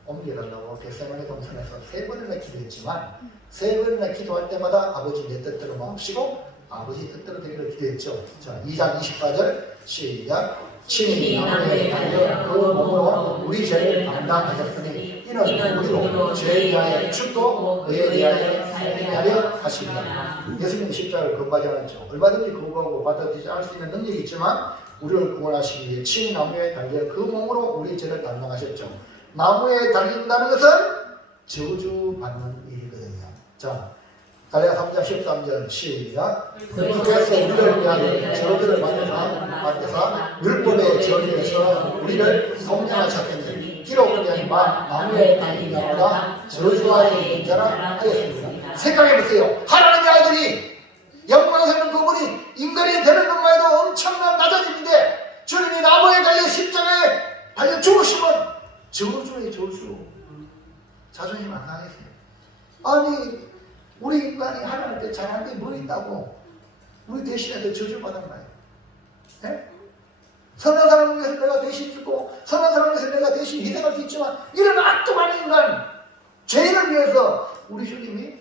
옮겨달라고 겟세마네 동산에서 3번이나 기도했지만 3번이나 기도할 때마다 아버지 내 뜻대로 마옵시고 아버지 뜻대로 되기를 기도했죠. 자, 2장 24절 시작. 친히 나무에 달려 그 몸으로 우리 죄를 담당하셨으니 이는 우리로 죄에 대하여 죽고 의에 대하여 살게 하려 하십니다. 예수님 십자가를 거부하지 않았죠. 얼마든지 거부하고 받아들이지 않을 수 있는 능력이 있지만 우리를 구원하시기 위해 친히 나무에 달려 그 몸으로 우리 죄를 담당하셨죠. 나무에 달린다는 것은 저주 저주받는 일이거든요. 자, 갈라디아 3장 13절 시작. 그리스도께서 우리를 위하여 저주를 받으사 율법의 저주에서 우리를 속량하셨더니 기록 그냥 나무에 달린 자보다 저주하에 있는 자라 하였습니다. 생각해보세요. 하나님의 아이들이 영광스러운 그분이 인간이 되는 것만 해도 엄청난 낮아짐인데 주님이 나무에 달려 십자가에 달려 죽으시면 저주의 저주. 자존심 안 상했어요. 아니 우리 인간이 하나님께 잘한 게 뭐 있다고 우리 대신해서 저주받은 거예요. 네? 선한 사람을 위해서 내가 대신 죽고 선한 사람을 위해서 내가 대신 희생할 수 있지만 이런 악독한 인간 죄인을 위해서 우리 주님이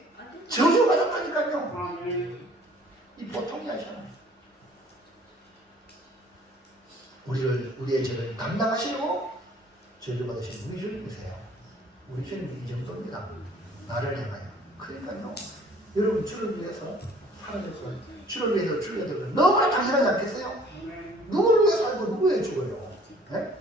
저주받았다니까요. 이 보통이 아니잖아요. 우리의 죄를 감당하시고 저주받으신 우리 주님이세요. 우리 주님이 이 정도입니다. 나를 향하여. 그러니까요. 여러분 주를 위해서 살아졌어요. 주를 위해서 죽여야 되고 너무나 당연하지 않겠어요? 누구를 위해 살고 누구에 죽어요? 네?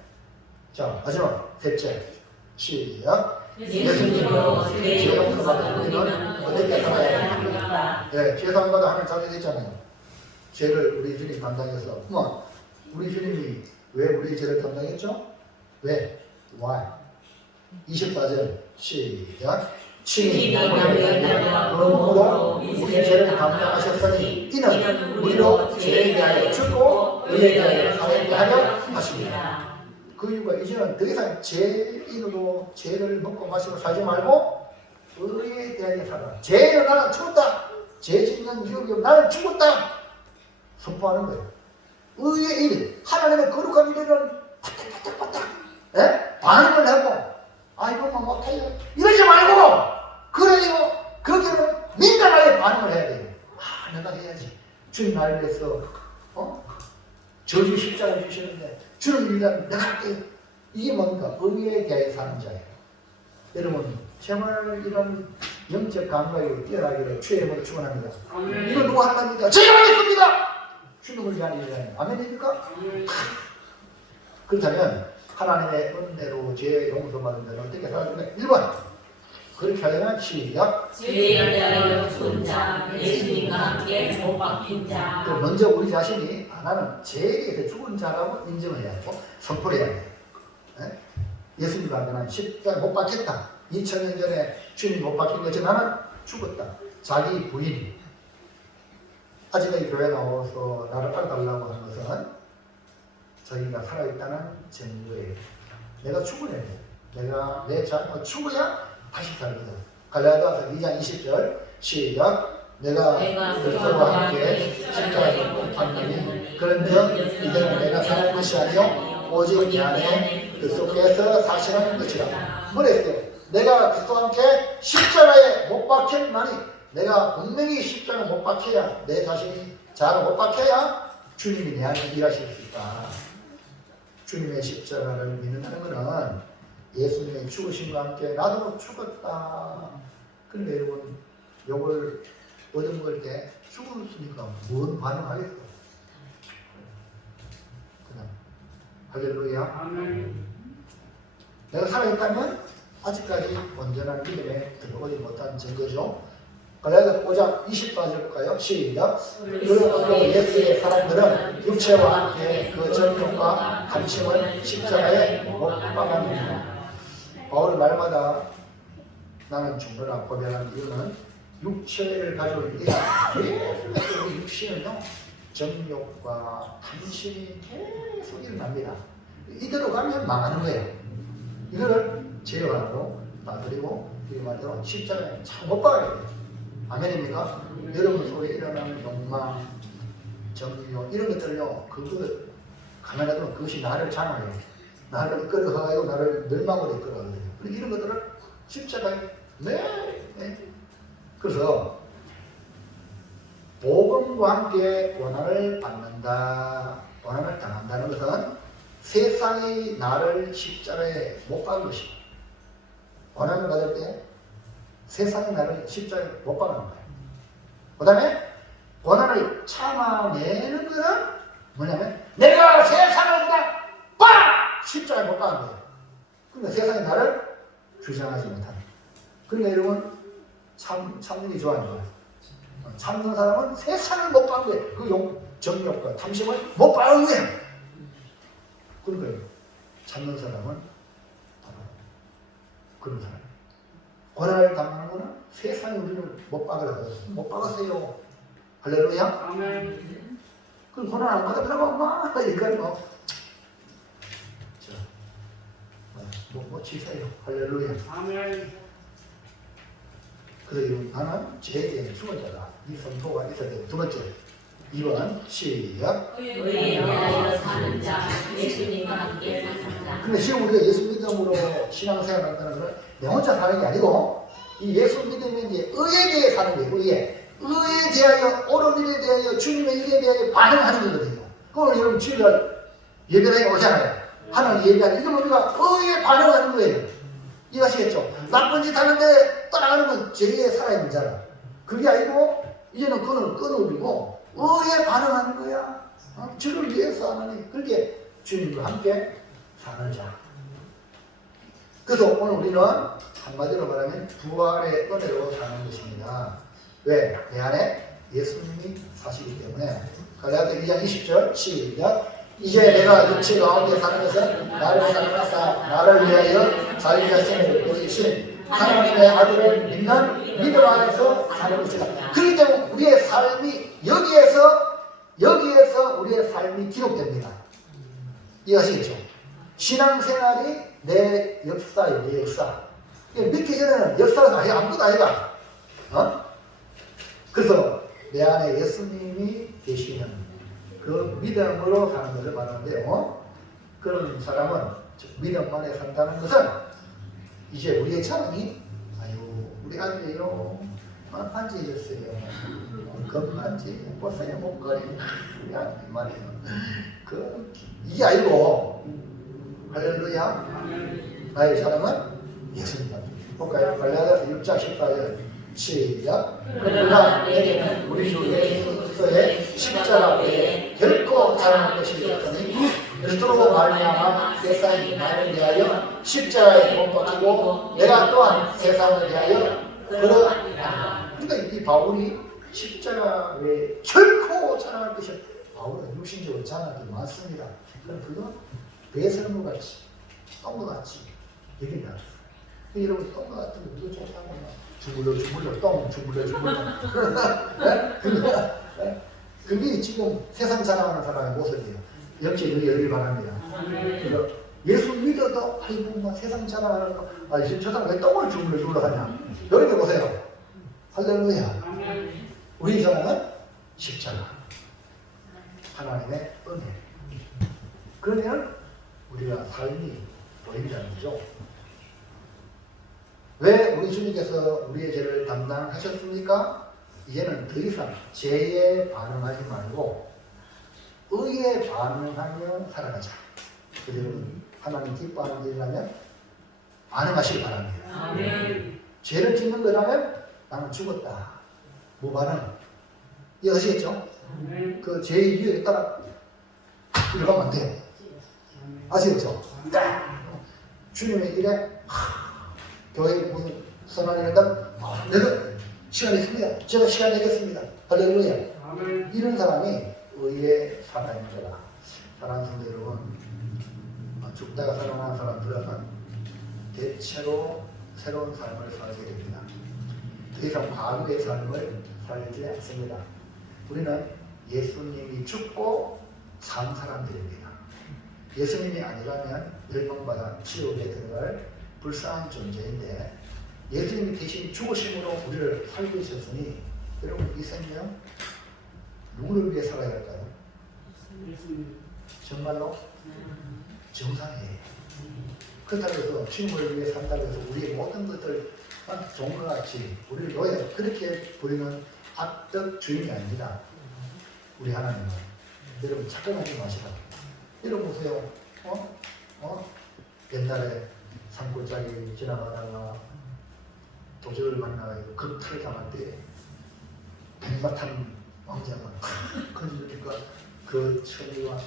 자 마지막 셋째 시작. 예수님으로 죄의 용서받은 우리는 어떻게 살아야 합니까? 네, 죄사함받아 하는 자녀 됐잖아요. 죄를 우리 주님 감당해서 우리 주님이 왜 우리 죄를 감당했죠? 왜? Why? 24절 시작. 친히 나무에 달려 그러므로 우리 죄를 감당하셨으니 이는 우리로 죄에 대하여 죽고 의에 대하여 살게 하려 하십니다. 그 이유가 이제는 더 이상 죄인으로 죄를 먹고 마시고 살지 말고 의에 대하여 살아. 죄인은 나는 죽었다. 죄 짓는 유혹이 나는 죽었다. 선포하는 거예요. 의의 일, 하나님의 거룩한 일에는 바닥바닥바닥 반응을 하고 이것만 못해요 이러지 말고 그래요. 거기는 민감하게 반응을 해야 돼요. 내가 해야지. 주님 나를 위해서 저주 십자가를 주시는데 주님 위한 내가 할게요. 이게 뭡니까? 의에 대하여 사는 자예요. 여러분 정말 이런 영적 감각이 뛰어나기를 주의 이름으로 축원합니다. 이거 누가 하는 겁니까? 제가 하겠습니다. 주님을 위한 일이라는 아멘입니까? 그렇다면 하나님의 은혜로 죄 용서받은 자는 어떻게 살아야 됩니까? 1번 그렇게 하려면 시작. 죄에 대하여 죽은 자 예수님과 함께 못 박힌 자. 먼저 우리 자신이 나는 죄에 대해서 죽은 자라고 인정을 해야 하고 선포를 해야 돼요. 예수님과 함께 나는 십자가에 못 박혔다. 2000년 전에 주님 못 박힌 것이 나는 죽었다. 자기 부인 아직까지 교회 나와서 나를 따라달라고 하는 것은 자기가 살아있다는 증거예요. 내가 죽어야 돼. 내가 내 자녀가 죽어야 다시 살거든. 갈라디아서 2장 20절 시작. 내가 그리스도와 함께 십자가에 못 박히니 그런즉 이제는 내가 사는 것이 아니요 오직 내 안에 그리스도께서 사시는 것이라. 뭐랬어요? 내가 그리스도와 함께 십자가에 못 박혔나니 내가 분명히 십자가에 못 박혀야 내 자신이 자아가 못 박혀야 주님이 내 안에 일하실 수 있다. 주님의 십자가를 믿는다는 것은 예수님의 죽으심과 함께 나도 죽었다. 그런데 여러분 욕을 얻어먹을 때 죽었으니까 뭔 반응하겠어? 그냥 할렐루야. 내가 살아있다면 아직까지 온전한 믿음에 들어오지 못한 증거죠. 갈라디아 5장 24절 볼까요? 시작. 그러므로 예수의 사람들은 육체와 함께 그 정욕과 감심을 십자가에 못 박았느니라. 바울은 날마다 나는 죽노라 고백하는 이유는 육체를 가지고 있는 계속 육신은요 정욕과 탐심이 계속 일어납니다. 이대로 가면 망하는 거예요. 이거를 제어하고 다스리고 이 말대로 십자가에 참 못 박아야 돼요. 아멘입니까? 여러분 속에 일어나는 욕망, 정욕 이런 것들요 그거 가만히 놔두면 그것이 나를 장악해요. 나를 이끌어가고 나를 멸망으로 이끌어가거든요. 이런 것들을 십자가에 그래서 복음과 함께 고난을 받는다, 고난을 당한다는 것은 세상이 나를 십자가에 못 박은 것이고 고난을 받을 때 세상이 나를 십자가에 못 박는 거예요. 그 다음에 고난을 참아내는 것은 뭐냐면 내가 세상을 그냥 십자가에 못 박은 거예요. 그러니까 세상이 나를 주장하지 못하는 그러니까 여러분 참는 게 좋아하는 거야. 참는 사람은 세상을 못 봐는 거예요. 그 정욕과 탐심을 못 봐는 거예요. 그러니까 참는 사람은 바로 그런 사람. 고난을 당하는 거는 세상에 우리는 못 박으라고 못 박았어요. 할렐루야. 아멘. 그 고난 안 받으라고 엄마 이거 뭐 치세요. 할렐루야. 아멘. 그래서 나는 죄에 대한 죽었잖아. 이 선포가 있어야 돼. 두 번째 2번 시작. 의에 대하여 사는 자 예수님과 함께 사는 자. 근데 지금 우리가 예수 믿음으로 신앙생활 한다는 건 내 혼자 사는 게 아니고 이 예수 믿음이 이제 의에 대해 사는 거예요. 의에 대하여 옳은 일에 대하여 주님의 일에 대하여 반응하는 거거든요. 그걸 여러분 주일날 예배당에 오잖아요. 하나님 예배하는 이건 우리가 의에 반응하는 거예요. 이해하시겠죠? 나쁜 짓 하는데 떠나가는 건 죄에 살아있는 자라. 그게 아니고 이제는 그거는 끊어버리고 의에 반응하는 거야. 주를 위해서 하나님 그렇게 주님과 함께 사는 자. 그래서 오늘 우리는 한마디로 말하면 부활의 은혜로 사는 것입니다. 왜? 내 안에 예수님이 사시기 때문에. 갈라디아 2장 20절 시작. 이제 내가 육체 가운데 사는 것은 나를 사랑하사 나를 위하여 자기 자신을 보이신 하나님의 아들을 믿는 믿음 안에서 사는 것이다. 그렇기 때문에 우리의 삶이 여기에서 우리의 삶이 기록됩니다. 이해하시겠죠? 신앙생활이 내 역사예요. 내 역사. 믿기 전에는 역사가 아무것도 아니다. 그래서 내 안에 예수님이 계시는 그 믿음으로 사는 것을 말하는데요. 그런 사람은 믿음만에 산다는 것은 이제 우리의 자랑이 아유 우리 아들이요 반지해줬어요. 금반지 보세요 목걸이 우리 아들 말이에요. 이게 아니고 할렐루야. 나의 자랑은 예수님입니다. 볼까요? 갈라디아서 6장 14절 시작. 그러나 내게는 우리 주 예수 그리스도의 십자가 외에 결코 자랑할 것이 없으니 그리스도로 말미암아 세상이 나를 위하여 십자가에 못 박히고 내가 또한 세상을 위하여 그러하니라. 그러니까 이 바울이 십자가 외에 결코 자랑할 것이 없다. 바울은 육신적으로 자랑할 게 많습니다. 그럼 그거 배설물 같이 똥과 같이 얘기를 나왔어요. 여러분 똥과 같은 거 누구 좋다는 거야? 주물러 똥 주물러 그게 지금 세상 자랑하는 사람의 모습이에요. 역시 우리 열리 바랍니다. 그래서 예수 믿어도 아이고 뭐 세상 자랑하는 거 저 사람 왜 똥을 주물러 가냐? 여기 보세요. 할렐루야. 우리 사람은 십자가 하나님의 은혜. 그러면 우리가 삶이 보인다는 거죠. 왜 우리 주님께서 우리의 죄를 담당하셨습니까? 이제는 더 이상 죄에 반응하지 말고 의에 반응하며 살아가자. 그래서 여러분 하나님 기뻐하는 일이라면 반응하시기 바랍니다. 아멘. 죄를 짓는 거라면 나는 죽었다. 무반응. 이해하시겠죠? 그 죄의 이유에 따라 들어가면 안 돼. 아시겠죠? 주님의 일에 교회 무슨 선언이 한다면 내가 시간이 있습니다. 제가 시간 내겠습니다. 할렐루야. 아멘. 이런 사람이 의에 살아있는 거다. 사랑하는 성도 여러분, 죽다가 살아나는 사람들은 대체로 새로운 삶을 살게 됩니다. 더 이상 과거의 삶을 살지 않습니다. 우리는 예수님이 죽고 산 사람들입니다. 예수님이 아니라면 멸망받아 지옥에 들어갈 불쌍한 존재인데 예수님이 대신 죽으심으로 우리를 살게 하셨으니 여러분 이 생명 누구를 위해 살아야 할까요? 예수님. 정말로 정상이에요. 그렇다고 해서 주님을 위해 산다고 해서 우리의 모든 것들 종과 같이 우리를 노예 그렇게 보이는 악덕 주인이 아닙니다. 우리 하나님은 여러분 착각하지 마시라. 여러분 보세요. 옛날에 산골짜기 지나가다가 도적을 만나가지고 극탈을 당할 때 백마탄 왕자가 건지니까 그 천이와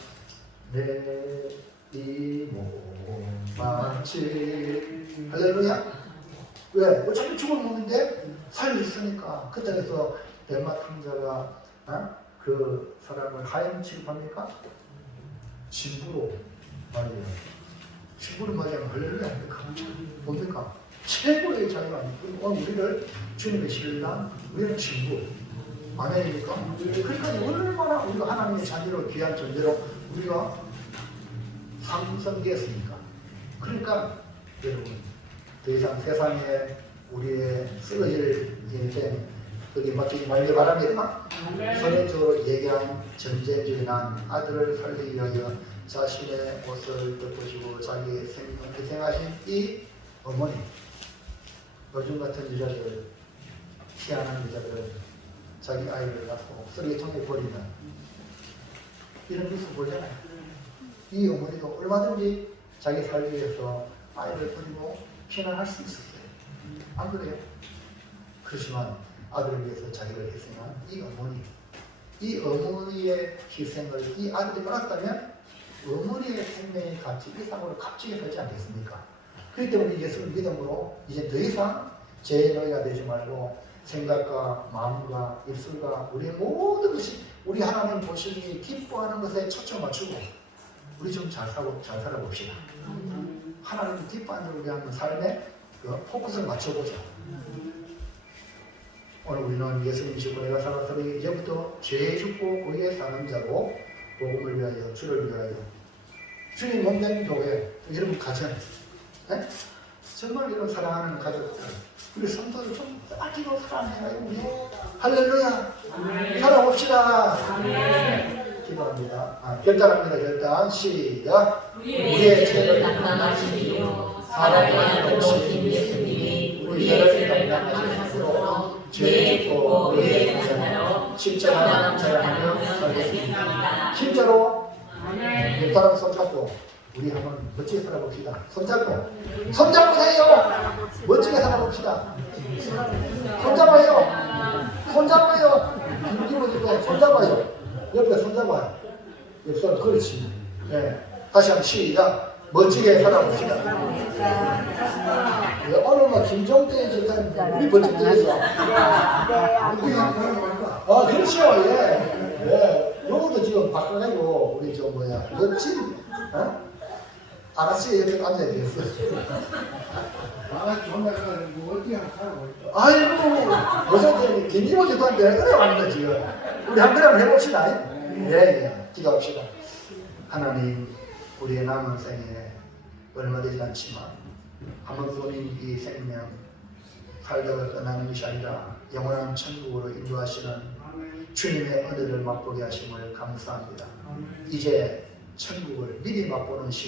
내 이몸 마치 할렐루야. 왜? 어차피 죽을 몸인데 살려줬으니까. 그때에서 대마 탕자가 그 사람을 하염 취급합니까? 진부로 맞아요. 진부로 맞으면 할렐루야 합니까? 뭡니까? 최고의 자유가 아니고 우리를 주님의 신랑 우리는 진부 아멘입니까? 그러니까 얼마나 우리가 하나님의 자녀로 귀한 존재로 우리가 상성되었습니까? 그러니까 여러분 더 이상 세상에 우리의 쓰러질 인생 거기 맡기지 말길 바랍니다. 선언적으로 얘기한 전쟁중에 난 아들을 살리기 위하여 자신의 옷을 덮으시고 자기의 생명을 희생하신 이 어머니 요즘 같은 여자들 희한한 여자들 자기 아이를 낳고 쓰레기통에 버리는 이런 뉴스 보잖아요. 이 어머니도 얼마든지 자기 살기 위해서 아이를 버리고 피난할 수 있었어요. 안 그래요? 그렇지만 아들을 위해서 자기를 희생한 이 어머니의 희생을 이 아들이 받았다면 어머니의 생명의 가치 이상으로 값지게 하지 않겠습니까? 그렇기 때문에 예수를 믿음으로 이제 더 이상 제 노예가 되지 말고 생각과 마음과 입술과 우리의 모든 것이 우리 하나님 보시기 기뻐하는 것에 초점 맞추고 우리 좀 잘 살아봅시다. 하나님 기뻐하는 우리 한번 삶에 그 포커스를 맞춰보자. 오늘 우리는 예수님 믿고 내가 살았으니 이제부터 죄 죽고 구에 사는 자로 복음을 위하여 주를 위하여 주님 몸된 교회 여러분 가정 정말 이런 사랑하는 가족들 우리 성도를 좀 아끼고 사랑해요. 우리 할렐루야 살아봅시다. 기도합니다. 결단합니다. 결단 시작. 우리의 죄를 담당하시며 사랑의 모신 예수님이 우리의 죄를 담당하셨으므로 죄의 죽고 의의 사나로 십자가 자랑하며 살겠습니다. 진짜로 사람 손잡고 우리 한번 멋지게 살아봅시다. 손잡고 해요. 멋지게 살아봅시다. 손잡아요. 힘기고 손잡아요. 옆에 손잡아요. 옆에 손 그렇지. 네. 다시 한번 시작. 멋지게 살아봅시다. 오늘 김종대 집사님 우리 멋지게 되겠어. 그렇죠. 예. 요것도 지금 바꿔가지고 우리 멋진 아가씨 여기 앉아야 되겠어. 아가씨 혼자 뭐 어디 하나 살고 아이고 요새 김이모 집사님들 그래 왔는데 지금 우리 한 그래 해봅시다. 예. 기도합시다. 하나님 우리의 남은 생에 얼마 되지 않지만 한 번뿐인 이 생명 살다가 떠나는 것이 아니라 영원한 천국으로 인도하시는 주님의 은혜를 맛보게 하심을 감사합니다. 이제 천국을 미리 맛보는 시간